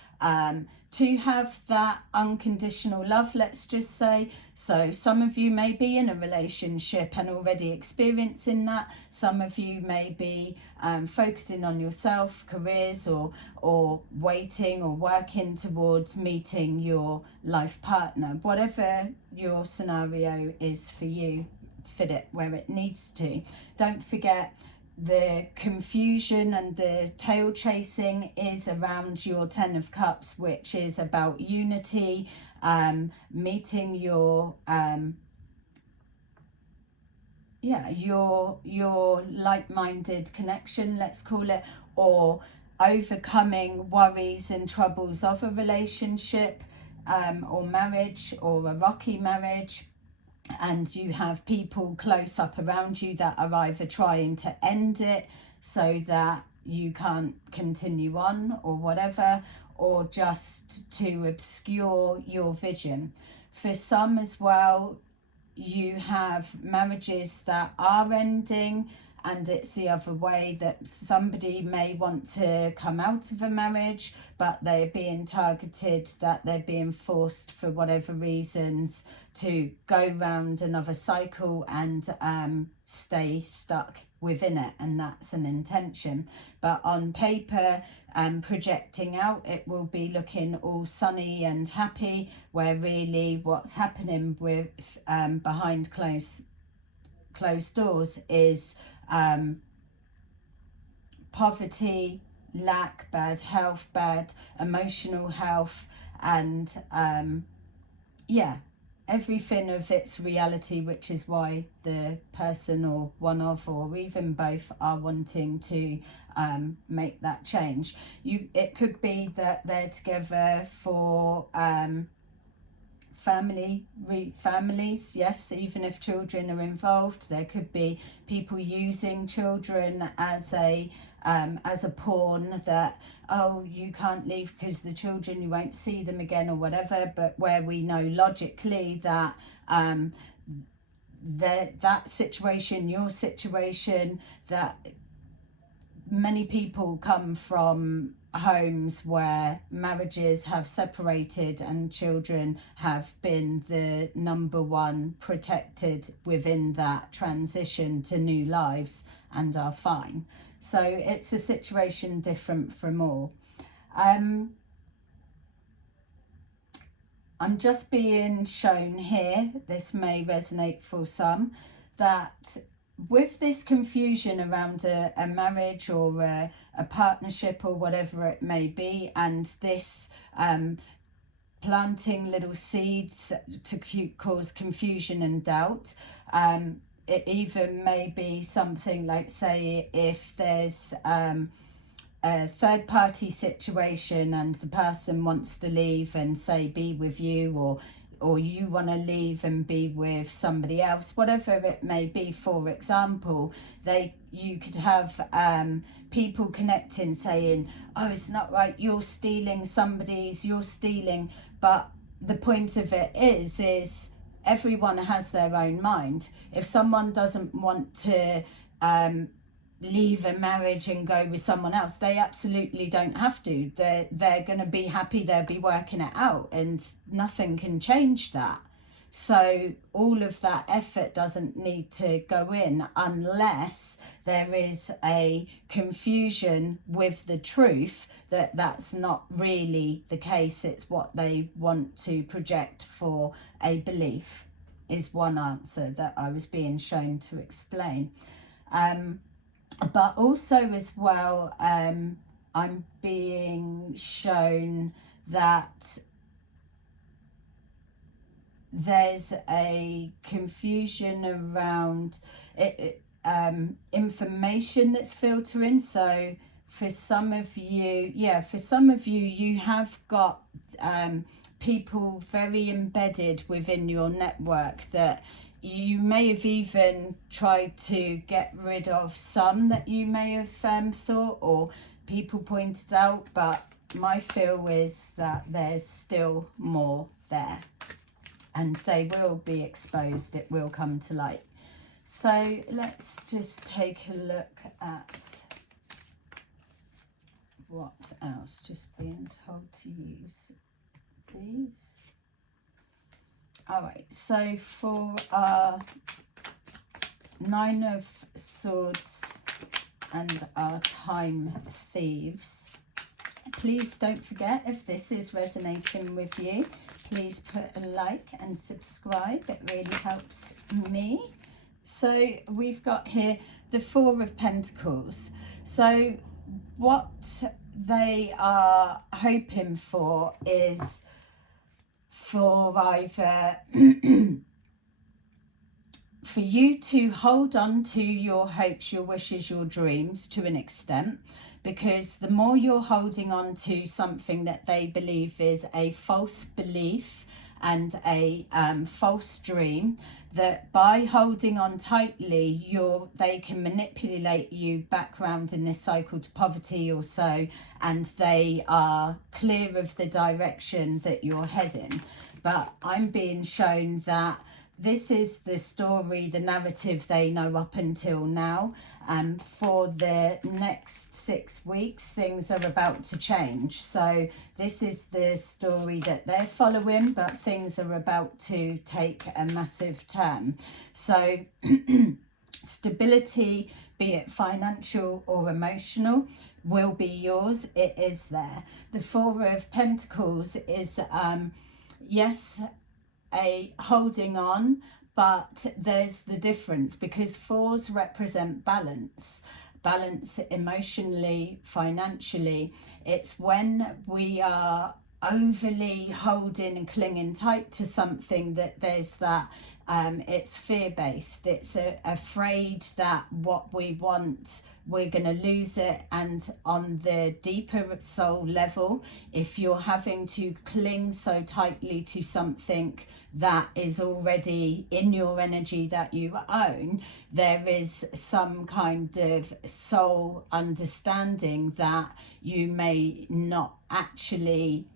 to have that unconditional love, let's just say. So some of you may be in a relationship and already experiencing that. Some of you may be focusing on yourself, careers, or waiting or working towards meeting your life partner. Whatever your scenario is for you, fit it where it needs to. Don't forget, the confusion and the tail chasing is around your Ten of Cups, which is about unity, meeting your like-minded connection, let's call it, or overcoming worries and troubles of a relationship or marriage, or a rocky marriage. And you have people close up around you that are either trying to end it so that you can't continue on or whatever, or just to obscure your vision. For some as well, you have marriages that are ending, and it's the other way, that somebody may want to come out of a marriage, but they're being targeted, that they're being forced for whatever reasons to go round another cycle and stay stuck within it, and that's an intention. But on paper, projecting out, it will be looking all sunny and happy, where really what's happening with behind closed doors is poverty, lack, bad health, bad emotional health, and everything of its reality, which is why the person, or one of, or even both, are wanting to make that change. It could be that they're together for families, yes, even if children are involved. There could be people using children as a pawn, that, oh, you can't leave because the children, you won't see them again or whatever, but where we know logically that that situation, your situation, that many people come from homes where marriages have separated and children have been the number one protected within that transition to new lives and are fine. So it's a situation different from all. I'm just being shown here, this may resonate for some, that with this confusion around a marriage or a partnership or whatever it may be, and this planting little seeds to cause confusion and doubt, it even may be something like, say, if there's a third party situation and the person wants to leave and say be with you, or you want to leave and be with somebody else, whatever it may be. For example, you could have people connecting saying, oh, it's not right, you're stealing, but the point of it is everyone has their own mind. If someone doesn't want to leave a marriage and go with someone else, they absolutely don't have to. They're going to be happy, they'll be working it out, and nothing can change that. So all of that effort doesn't need to go in unless there is a confusion with the truth that that's not really the case. It's what they want to project for a belief, is one answer that I was being shown to explain. But also as well, I'm being shown that there's a confusion around it, information that's filtering. So for some of you, you have got people very embedded within your network that you may have even tried to get rid of, some that you may have thought or people pointed out, but my feel is that there's still more there and they will be exposed, it will come to light. So let's just take a look at what else, just being told to use these. All right, so for our Nine of Swords and our Time Thieves, please don't forget, if this is resonating with you, please put a like and subscribe. It really helps me. So we've got here the Four of Pentacles. So what they are hoping for is for either for you to hold on to your hopes, your wishes, your dreams to an extent, because the more you're holding on to something that they believe is a false belief and a false dream, that by holding on tightly, they can manipulate you back round in this cycle to poverty or so, and they are clear of the direction that you're heading. But I'm being shown that this is the story, the narrative they know up until now. And for the next 6 weeks, things are about to change. So this is the story that they're following, but things are about to take a massive turn. So stability, be it financial or emotional, will be yours. It is there. The Four of Pentacles is, yes, a holding on, but there's the difference, because fours represent balance emotionally, financially. It's when we are overly holding and clinging tight to something that there's that it's fear-based. It's afraid that what we want, we're going to lose it. And on the deeper soul level, if you're having to cling so tightly to something that is already in your energy that you own, there is some kind of soul understanding that you may not actually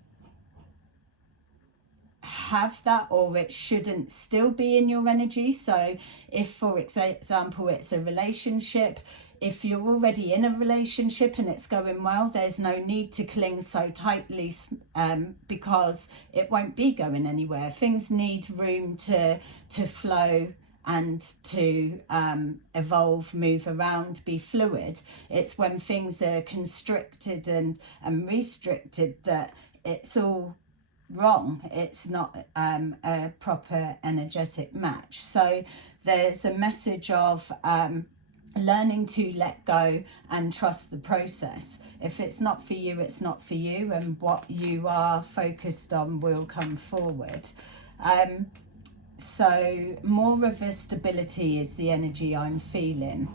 have that, or it shouldn't still be in your energy. So if, for example, it's a relationship, if you're already in a relationship and it's going well, there's no need to cling so tightly, because it won't be going anywhere. Things need room to flow and to evolve, move around, be fluid. It's when things are constricted and restricted that it's all wrong. It's not a proper energetic match. So there's a message of learning to let go and trust the process. If it's not for you, it's not for you, and what you are focused on will come forward. So more of a stability is the energy I'm feeling.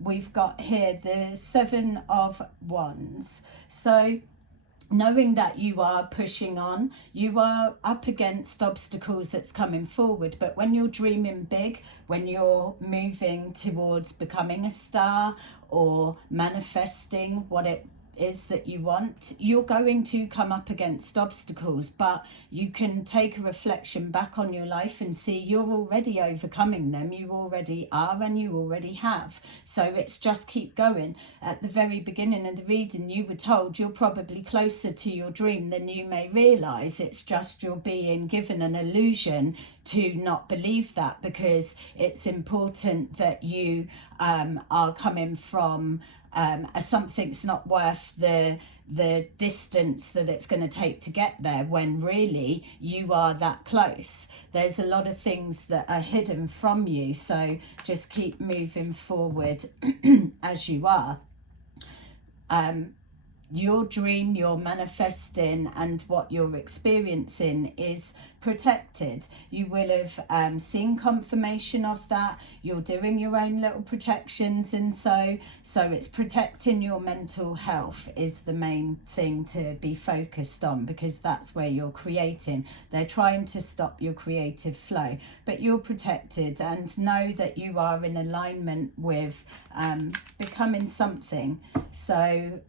We've got here the Seven of Wands. So knowing that you are pushing on, you are up against obstacles that's coming forward. But when you're dreaming big, when you're moving towards becoming a star or manifesting what it is that you want, you're going to come up against obstacles, but you can take a reflection back on your life and see you're already overcoming them. You already are, and you already have. So it's just keep going. At the very beginning of the reading, you were told you're probably closer to your dream than you may realize. It's just you're being given an illusion to not believe that, because it's important that you are coming from something's not worth the distance that it's going to take to get there, when really you are that close. There's a lot of things that are hidden from you, so just keep moving forward as you are. Your dream, you're manifesting, and what you're experiencing is protected. You will have seen confirmation of that. You're doing your own little protections, and so it's protecting your mental health is the main thing to be focused on, because that's where you're creating. They're trying to stop your creative flow, but you're protected, and know that you are in alignment with becoming something. So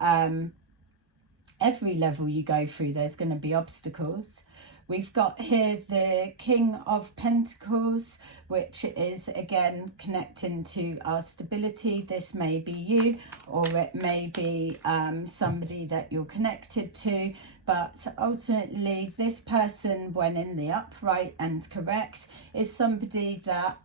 every level you go through, there's going to be obstacles. We've got here the King of Pentacles, which is again connecting to our stability. This may be you, or it may be somebody that you're connected to. But ultimately, this person, when in the upright and correct, is somebody that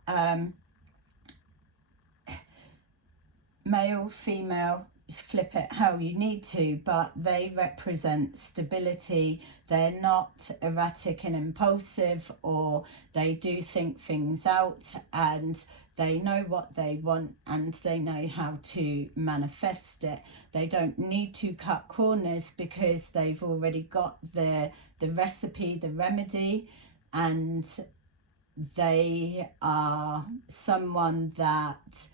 male, female, flip it how you need to, but they represent stability. They're not erratic and impulsive, or they do think things out, and they know what they want, and they know how to manifest it. They don't need to cut corners, because they've already got the recipe, the remedy, and they are someone that,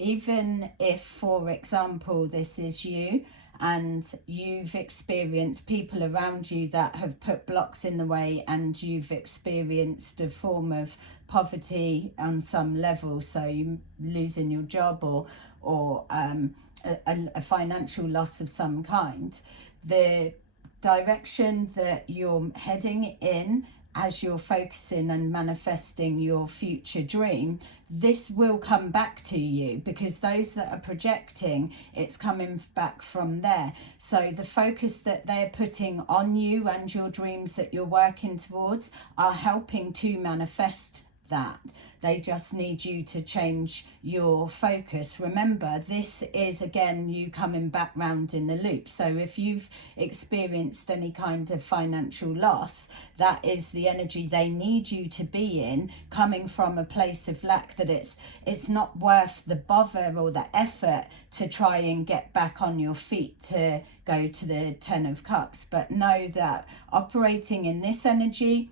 even if, for example, this is you and you've experienced people around you that have put blocks in the way, and you've experienced a form of poverty on some level, so you losing your job, or a financial loss of some kind, the direction that you're heading in as you're focusing and manifesting your future dream, this will come back to you, because those that are projecting, it's coming back from there. So the focus that they're putting on you and your dreams that you're working towards are helping to manifest that. They just need you to change your focus. Remember, this is again you coming back round in the loop. So if you've experienced any kind of financial loss, that is the energy they need you to be in, coming from a place of lack, that it's not worth the bother or the effort to try and get back on your feet to go to the 10 of Cups. But know that operating in this energy,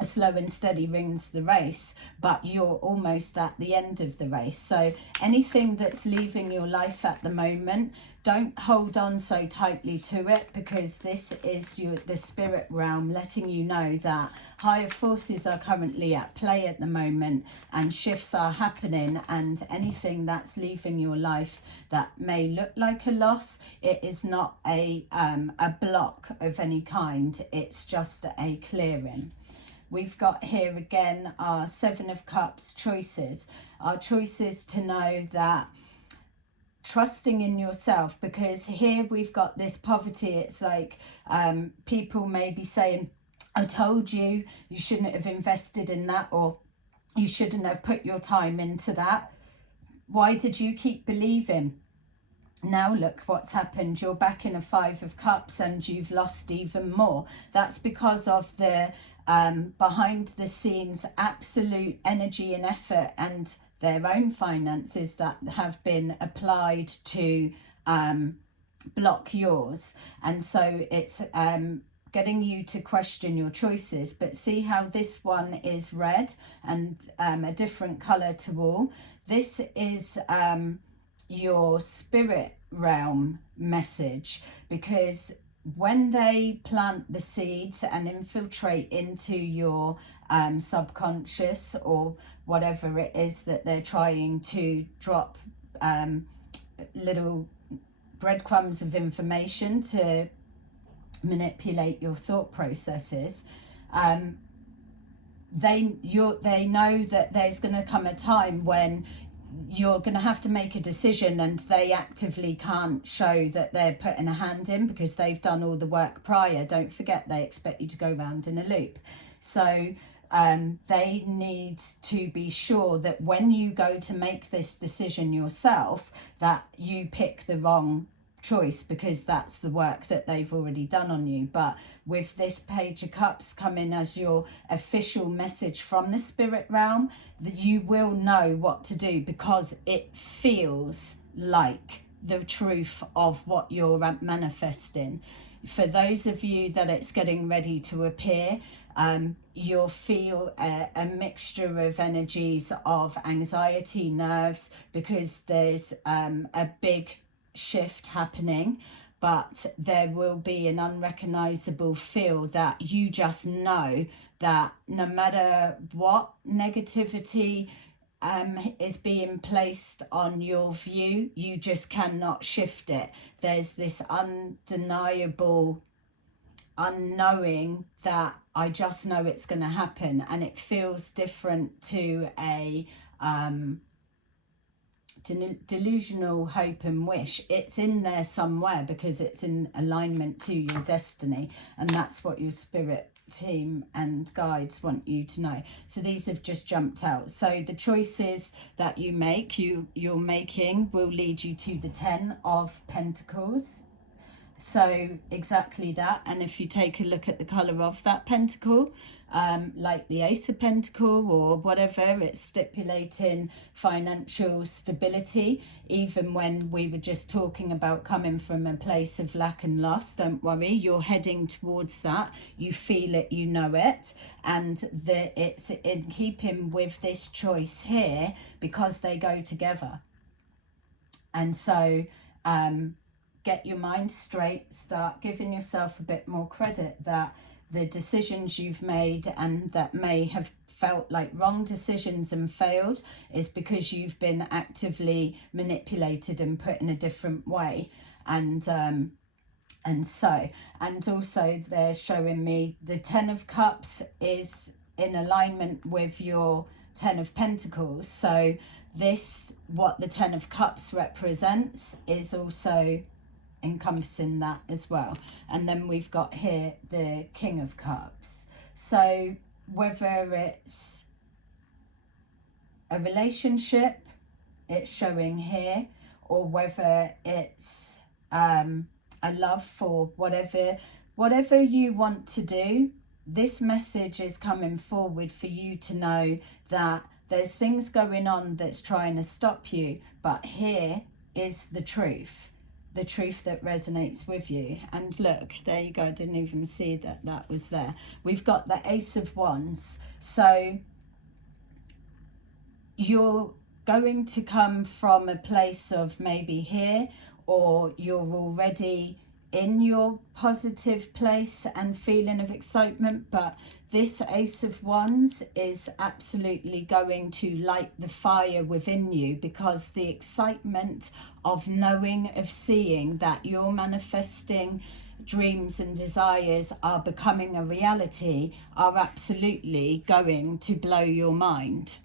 a slow and steady wins the race, but you're almost at the end of the race. So anything that's leaving your life at the moment, don't hold on so tightly to it, because this is the spirit realm letting you know that higher forces are currently at play at the moment, and shifts are happening, and anything that's leaving your life that may look like a loss, it is not a block of any kind. It's just a clearing. We've got here again our 7 of Cups, choices. Our choices to know that trusting in yourself, because here we've got this poverty. It's like people may be saying, I told you, you shouldn't have invested in that, or you shouldn't have put your time into that. Why did you keep believing? Now look what's happened. You're back in a 5 of Cups, and you've lost even more. That's because of the behind the scenes absolute energy and effort, and their own finances that have been applied to block yours. And so it's getting you to question your choices. But see how this one is red and a different color to all. This is your spirit realm message, because when they plant the seeds and infiltrate into your subconscious, or whatever it is that they're trying to drop little breadcrumbs of information to manipulate your thought processes, they know that there's going to come a time when you're going to have to make a decision, and they actively can't show that they're putting a hand in, because they've done all the work prior. Don't forget, they expect you to go round in a loop. So they need to be sure that when you go to make this decision yourself, that you pick the wrong choice, because that's the work that they've already done on you. But with this Page of Cups coming as your official message from the spirit realm, that you will know what to do, because it feels like the truth of what you're manifesting. For those of you that it's getting ready to appear, you'll feel a mixture of energies of anxiety, nerves, because there's a big shift happening, but there will be an unrecognizable feel that you just know that no matter what negativity is being placed on your view, you just cannot shift it. There's this undeniable unknowing that I just know it's going to happen, and it feels different to a delusional hope and wish. It's in there somewhere because it's in alignment to your destiny, and that's what your spirit team and guides want you to know. So these have just jumped out. So the choices that you make, you're making, will lead you to the 10 of Pentacles. So exactly that. And if you take a look at the color of that pentacle, like the Ace of Pentacles or whatever, it's stipulating financial stability. Even when we were just talking about coming from a place of lack and loss, don't worry, you're heading towards that. You feel it, you know it, and it's in keeping with this choice here because they go together. And so get your mind straight, start giving yourself a bit more credit that the decisions you've made and that may have felt like wrong decisions and failed is because you've been actively manipulated and put in a different way. And also they're showing me the 10 of Cups is in alignment with your 10 of Pentacles. So this, what the 10 of Cups represents, is also encompassing that as well. And then we've got here the King of Cups. So whether it's a relationship, it's showing here, or whether it's a love for whatever you want to do, this message is coming forward for you to know that there's things going on that's trying to stop you, but here is the truth that resonates with you. And look, there you go, I didn't even see that was there. We've got the Ace of Wands. So you're going to come from a place of maybe here, or you're already in your positive place and feeling of excitement, but this Ace of Wands is absolutely going to light the fire within you, because the excitement of knowing, of seeing that you're manifesting dreams and desires are becoming a reality are absolutely going to blow your mind.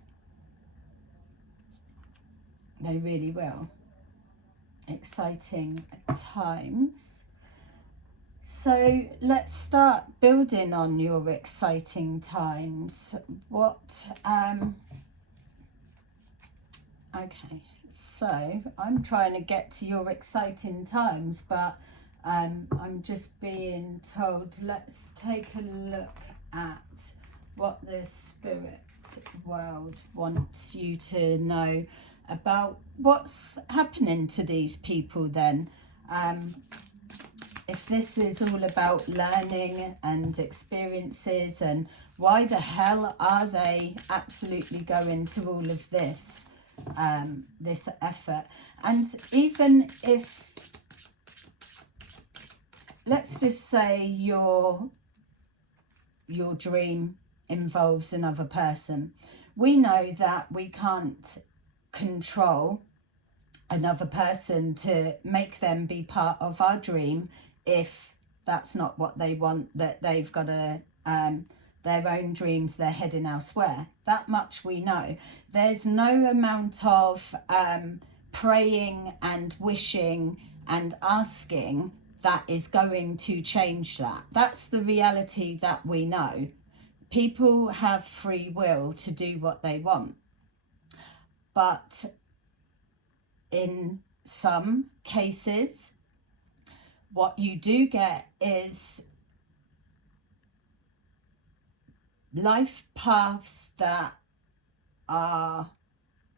They really will. Exciting times. So let's start building on your exciting times. Okay, so I'm trying to get to your exciting times, but I'm just being told, let's take a look at what the spirit world wants you to know about what's happening to these people then. If this is all about learning and experiences, and why the hell are they absolutely going to all of this, this effort? And even if, let's just say your dream involves another person, we know that we can't control another person to make them be part of our dream if that's not what they want, that they've got their own dreams, they're heading elsewhere. That much we know. There's no amount of praying and wishing and asking that is going to change that. That's the reality that we know. People have free will to do what they want. But in some cases, what you do get is life paths that are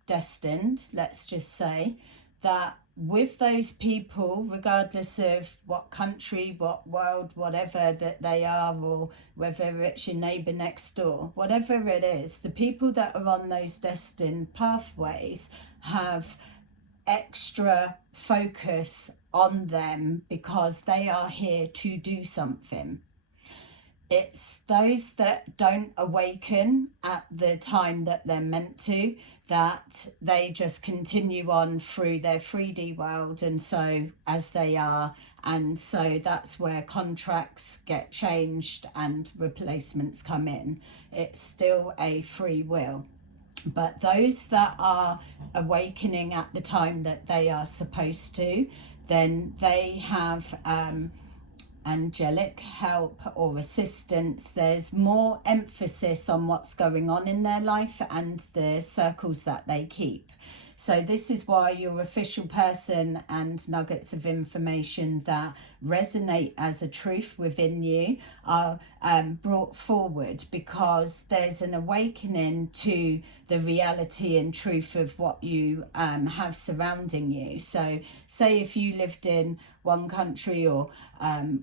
destined, let's just say, that with those people, regardless of what country, what world, whatever that they are, or whether it's your neighbour next door, whatever it is, the people that are on those destined pathways have extra focus on them because they are here to do something. It's those that don't awaken at the time that they're meant to, that they just continue on through their 3D world, and so as they are, and so that's where contracts get changed and replacements come in. It's still a free will. But those that are awakening at the time that they are supposed to, then they have angelic help or assistance. There's more emphasis on what's going on in their life and the circles that they keep. So this is why your official person and nuggets of information that resonate as a truth within you are brought forward, because there's an awakening to the reality and truth of what you have surrounding you. So say if you lived in one country or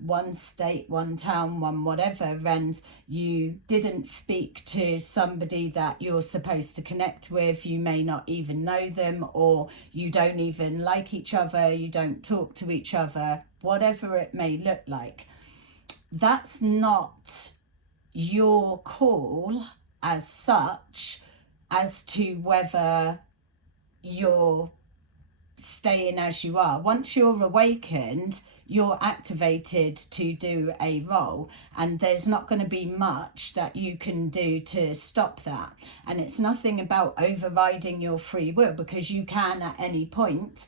one state, one town, one whatever, and you didn't speak to somebody that you're supposed to connect with, you may not even know them, or you don't even like each other, you don't talk to each other, whatever it may look like, that's not your call as such as to whether you're staying as you are. Once you're awakened, you're activated to do a role, and there's not going to be much that you can do to stop that. And it's nothing about overriding your free will, because you can at any point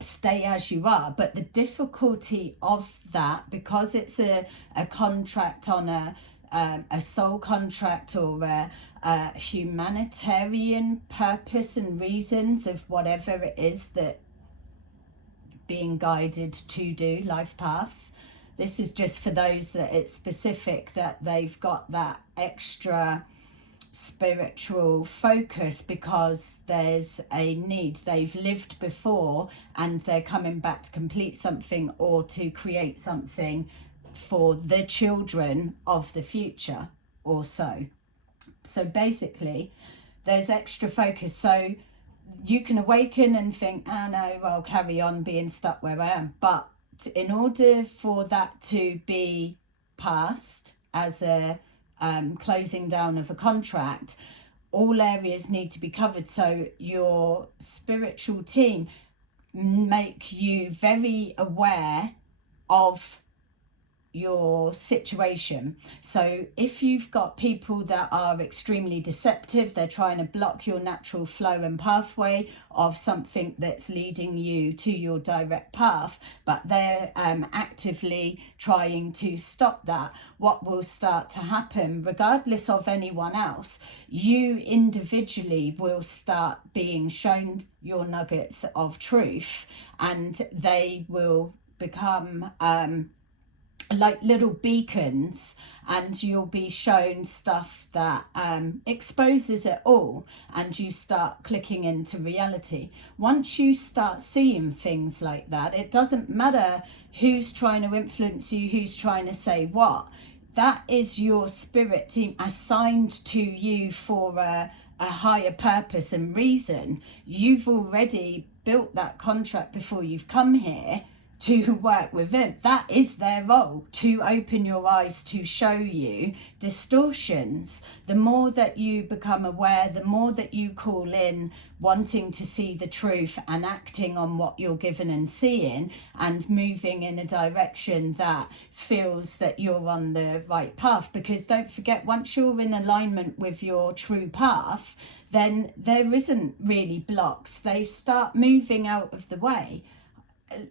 stay as you are. But the difficulty of that, because it's a contract on a soul contract or a humanitarian purpose and reasons of whatever it is that being guided to do, life paths. This is just for those that it's specific, that they've got that extra spiritual focus because there's a need. They've lived before and they're coming back to complete something or to create something for the children of the future or so. So basically there's extra focus. So you can awaken and think, oh no, I'll carry on being stuck where I am. But in order for that to be passed as a closing down of a contract, all areas need to be covered. So your spiritual team make you very aware of your situation. So if you've got people that are extremely deceptive, they're trying to block your natural flow and pathway of something that's leading you to your direct path, but they're actively trying to stop that, what will start to happen, regardless of anyone else, you individually will start being shown your nuggets of truth, and they will become like little beacons, and you'll be shown stuff that exposes it all, and you start clicking into reality. Once you start seeing things like that, it doesn't matter who's trying to influence you, who's trying to say what. That is your spirit team assigned to you for a higher purpose and reason. You've already built that contract before you've come here to work with it. That is their role, to open your eyes, to show you distortions. The more that you become aware, the more that you call in wanting to see the truth and acting on what you're given and seeing, and moving in a direction that feels that you're on the right path. Because don't forget, once you're in alignment with your true path, then there isn't really blocks. They start moving out of the way.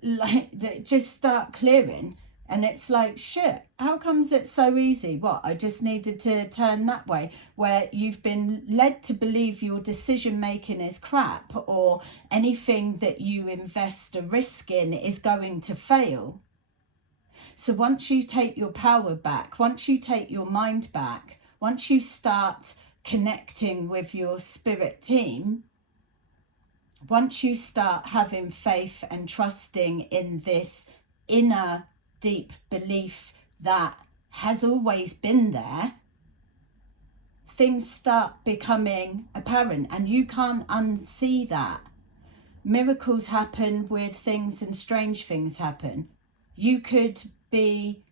Like they just start clearing, and it's like, shit, how comes it's so easy? What, I just needed to turn that way, where you've been led to believe your decision making is crap, or anything that you invest a risk in is going to fail. So once you take your power back, once you take your mind back, once you start connecting with your spirit team, Once you start having faith and trusting in this inner deep belief that has always been there, things start becoming apparent and you can't unsee that. Miracles happen, weird things and strange things happen. You could be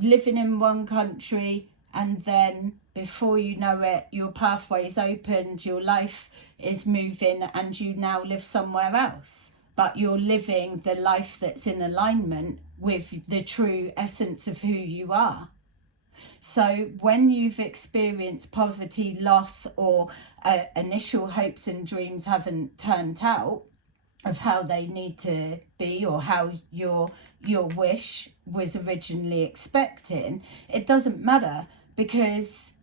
living in one country and then before you know it, your pathway is opened, your life is moving and you now live somewhere else. But you're living the life that's in alignment with the true essence of who you are. So when you've experienced poverty, loss, or initial hopes and dreams haven't turned out of how they need to be or how your wish was originally expecting, it doesn't matter, because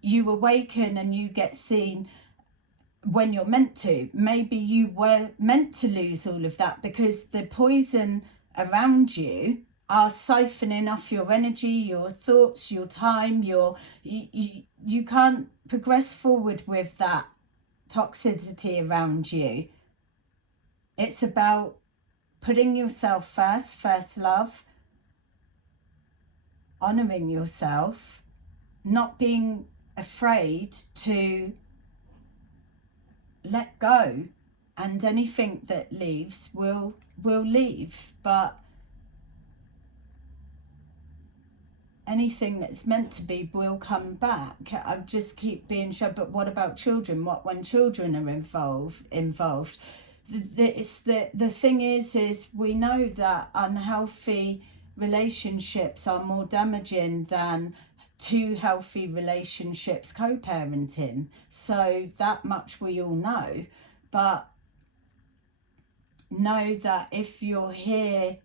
you awaken and you get seen when you're meant to. Maybe you were meant to lose all of that because the poison around you are siphoning off your energy, your thoughts, your time, you can't progress forward with that toxicity around you. It's about putting yourself first love, honouring yourself, not being afraid to let go, and anything that leaves will leave, but anything that's meant to be will come back. I just keep being shown, but what about children? What when children are involved? The thing is we know that unhealthy relationships are more damaging than two healthy relationships co-parenting. So that much we all know. But know that if you're here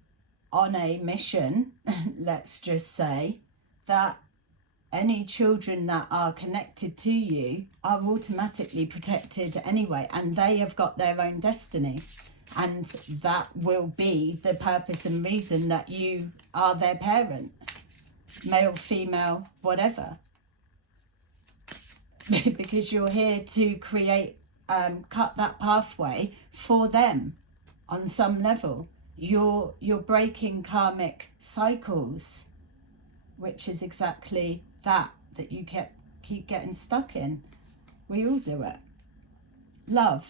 on a mission, let's just say, that any children that are connected to you are automatically protected anyway, and they have got their own destiny, and that will be the purpose and reason that you are their parent, male, female, whatever, because you're here to create, cut that pathway for them on some level. You're breaking karmic cycles, which is exactly that you keep getting stuck in. We all do it. Love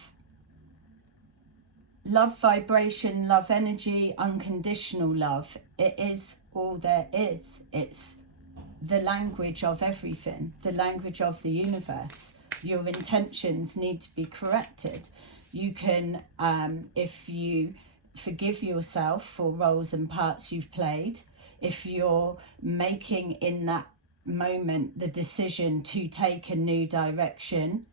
vibration, love energy, unconditional love. It is all there is. It's the language of everything, the language of the universe. Your intentions need to be corrected. You can, if you forgive yourself for roles and parts you've played, if you're making in that moment the decision to take a new direction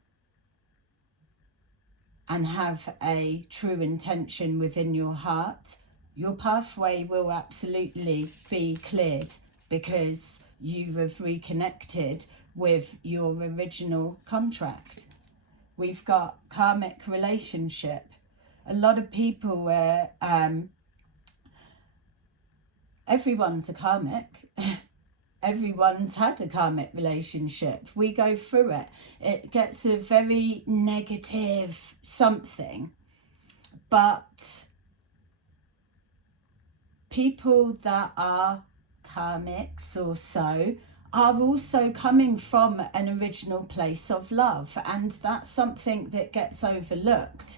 and have a true intention within your heart, your pathway will absolutely be cleared, because you have reconnected with your original contract. We've got karmic relationship. A lot of people everyone's a karmic. Everyone's had a karmic relationship. We go through it. It gets a very negative something. But people that are karmics or so are also coming from an original place of love. And that's something that gets overlooked.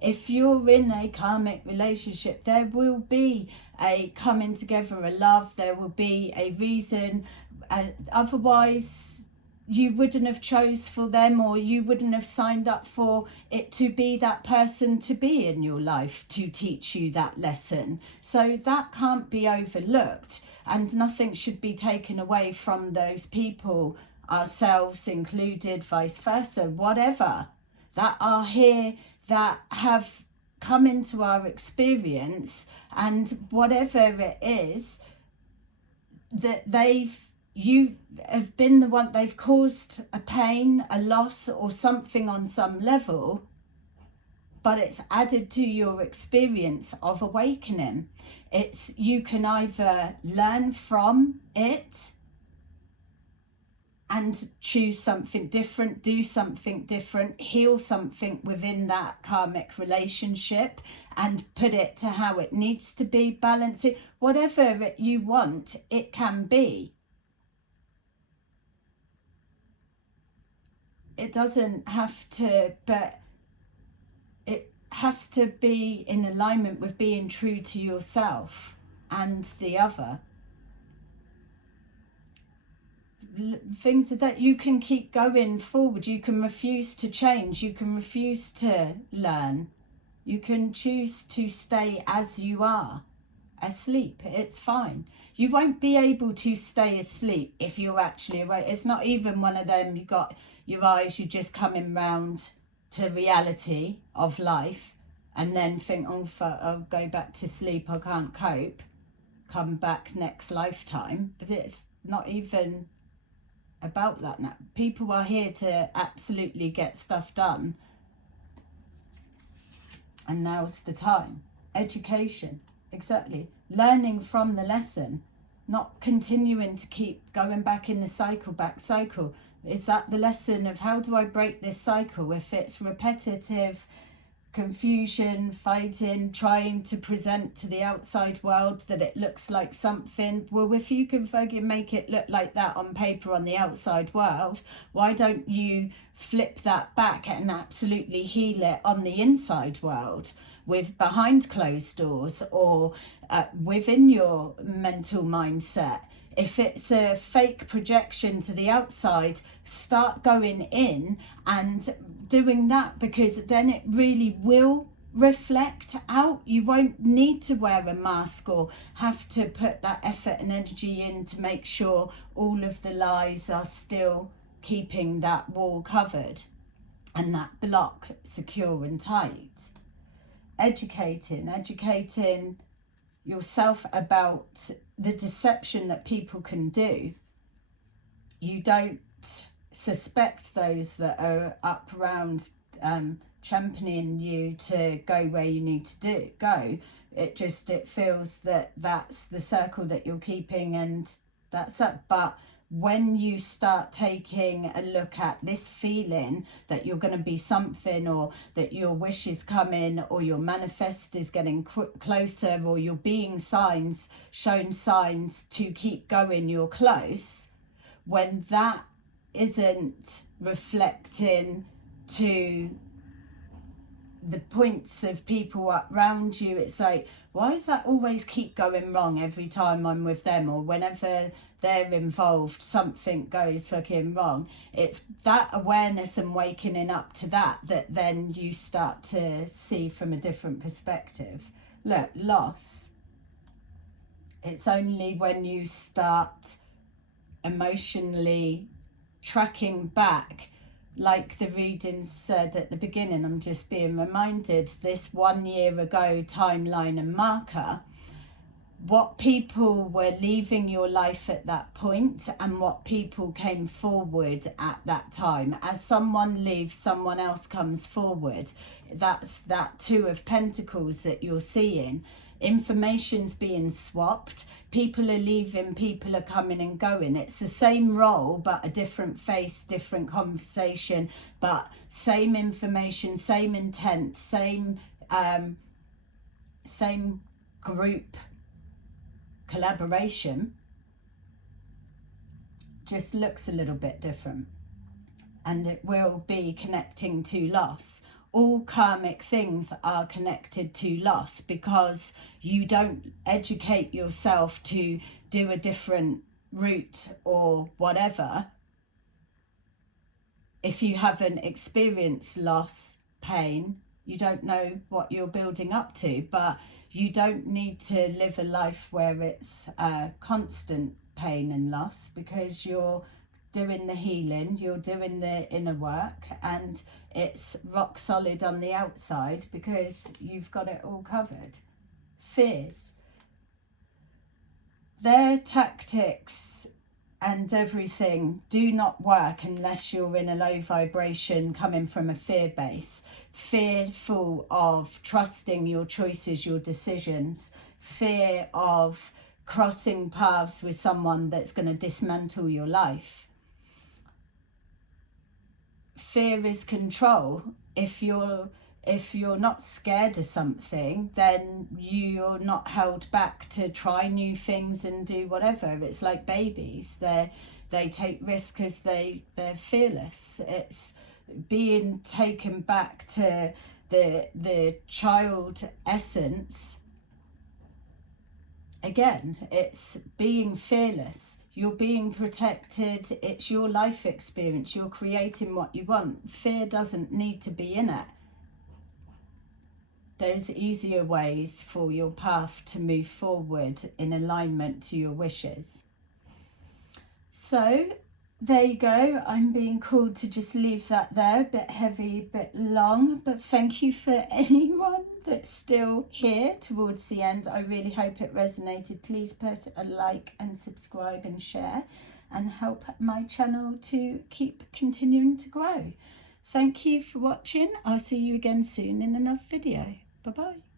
If you're in a karmic relationship, there will be a coming together, a love, there will be a reason, and otherwise you wouldn't have chose for them, or you wouldn't have signed up for it to be that person to be in your life to teach you that lesson. So that can't be overlooked, and nothing should be taken away from those people, ourselves included, vice versa, whatever, that are here, that have come into our experience, and whatever it is that you have been the one, they've caused a pain, a loss or something on some level, but it's added to your experience of awakening. You can either learn from it and choose something different, do something different, heal something within that karmic relationship and put it to how it needs to be, balance it, whatever you want, it can be. It doesn't have to, but it has to be in alignment with being true to yourself and the other. Things that you can keep going forward. You can refuse to change. You can refuse to learn. You can choose to stay as you are, asleep. It's fine. You won't be able to stay asleep if you're actually awake. It's not even one of them, you got your eyes, you're just coming round to reality of life and then think, oh, I'll go back to sleep, I can't cope, come back next lifetime. But it's not even about that now. People are here to absolutely get stuff done, and now's the time. Education, exactly. Learning from the lesson, not continuing to keep going back in the cycle. Is that the lesson of how do I break this cycle? If it's repetitive confusion, fighting, trying to present to the outside world that it looks like something, well, if you can fucking make it look like that on paper on the outside world, why don't you flip that back and absolutely heal it on the inside world, with behind closed doors or within your mental mindset? If it's a fake projection to the outside, start going in and doing that, because then it really will reflect out. You won't need to wear a mask or have to put that effort and energy in to make sure all of the lies are still keeping that wall covered and that block secure and tight. Educating yourself about the deception that people can do. You don't suspect those that are up around championing you to go where you need to go. It feels that that's the circle that you're keeping, and that's it. But when you start taking a look at this feeling that you're going to be something, or that your wish is coming, or your manifest is getting closer, or you're being shown signs to keep going, you're close, when that isn't reflecting to the points of people around you, it's like, why does that always keep going wrong every time I'm with them, or whenever they're involved something goes fucking wrong? It's that awareness and waking up to that then you start to see from a different perspective. Look, loss, it's only when you start emotionally tracking back, like the reading said at the beginning, I'm just being reminded, this 1 year ago timeline and marker, what people were leaving your life at that point and what people came forward at that time. As someone leaves, someone else comes forward. That's that Two of Pentacles that you're seeing. Information's being swapped. People are leaving, people are coming and going. It's the same role, but a different face, different conversation, but same information, same intent, same group collaboration, just looks a little bit different. And it will be connecting to loss. All karmic things are connected to loss, because you don't educate yourself to do a different route or whatever. If you haven't experienced loss, pain, you don't know what you're building up to. But you don't need to live a life where it's constant pain and loss, because you're doing the healing, you're doing the inner work, and it's rock solid on the outside because you've got it all covered. Fears, their tactics and everything do not work unless you're in a low vibration coming from a fear base. Fearful of trusting your choices, your decisions, fear of crossing paths with someone that's going to dismantle your life. fear is control. If you're not scared of something, then you're not held back to try new things and do whatever. It's like babies. They take risks because they're fearless. It's being taken back to the child essence. Again, it's being fearless. You're being protected. It's your life experience. You're creating what you want. Fear doesn't need to be in it. There's easier ways for your path to move forward in alignment to your wishes. So there you go. I'm being called to just leave that there, a bit heavy, a bit long, but thank you for anyone that's still here towards the end. I really hope it resonated. Please press a like and subscribe and share, and help my channel to keep continuing to grow. Thank you for watching. I'll see you again soon in another video. Bye bye.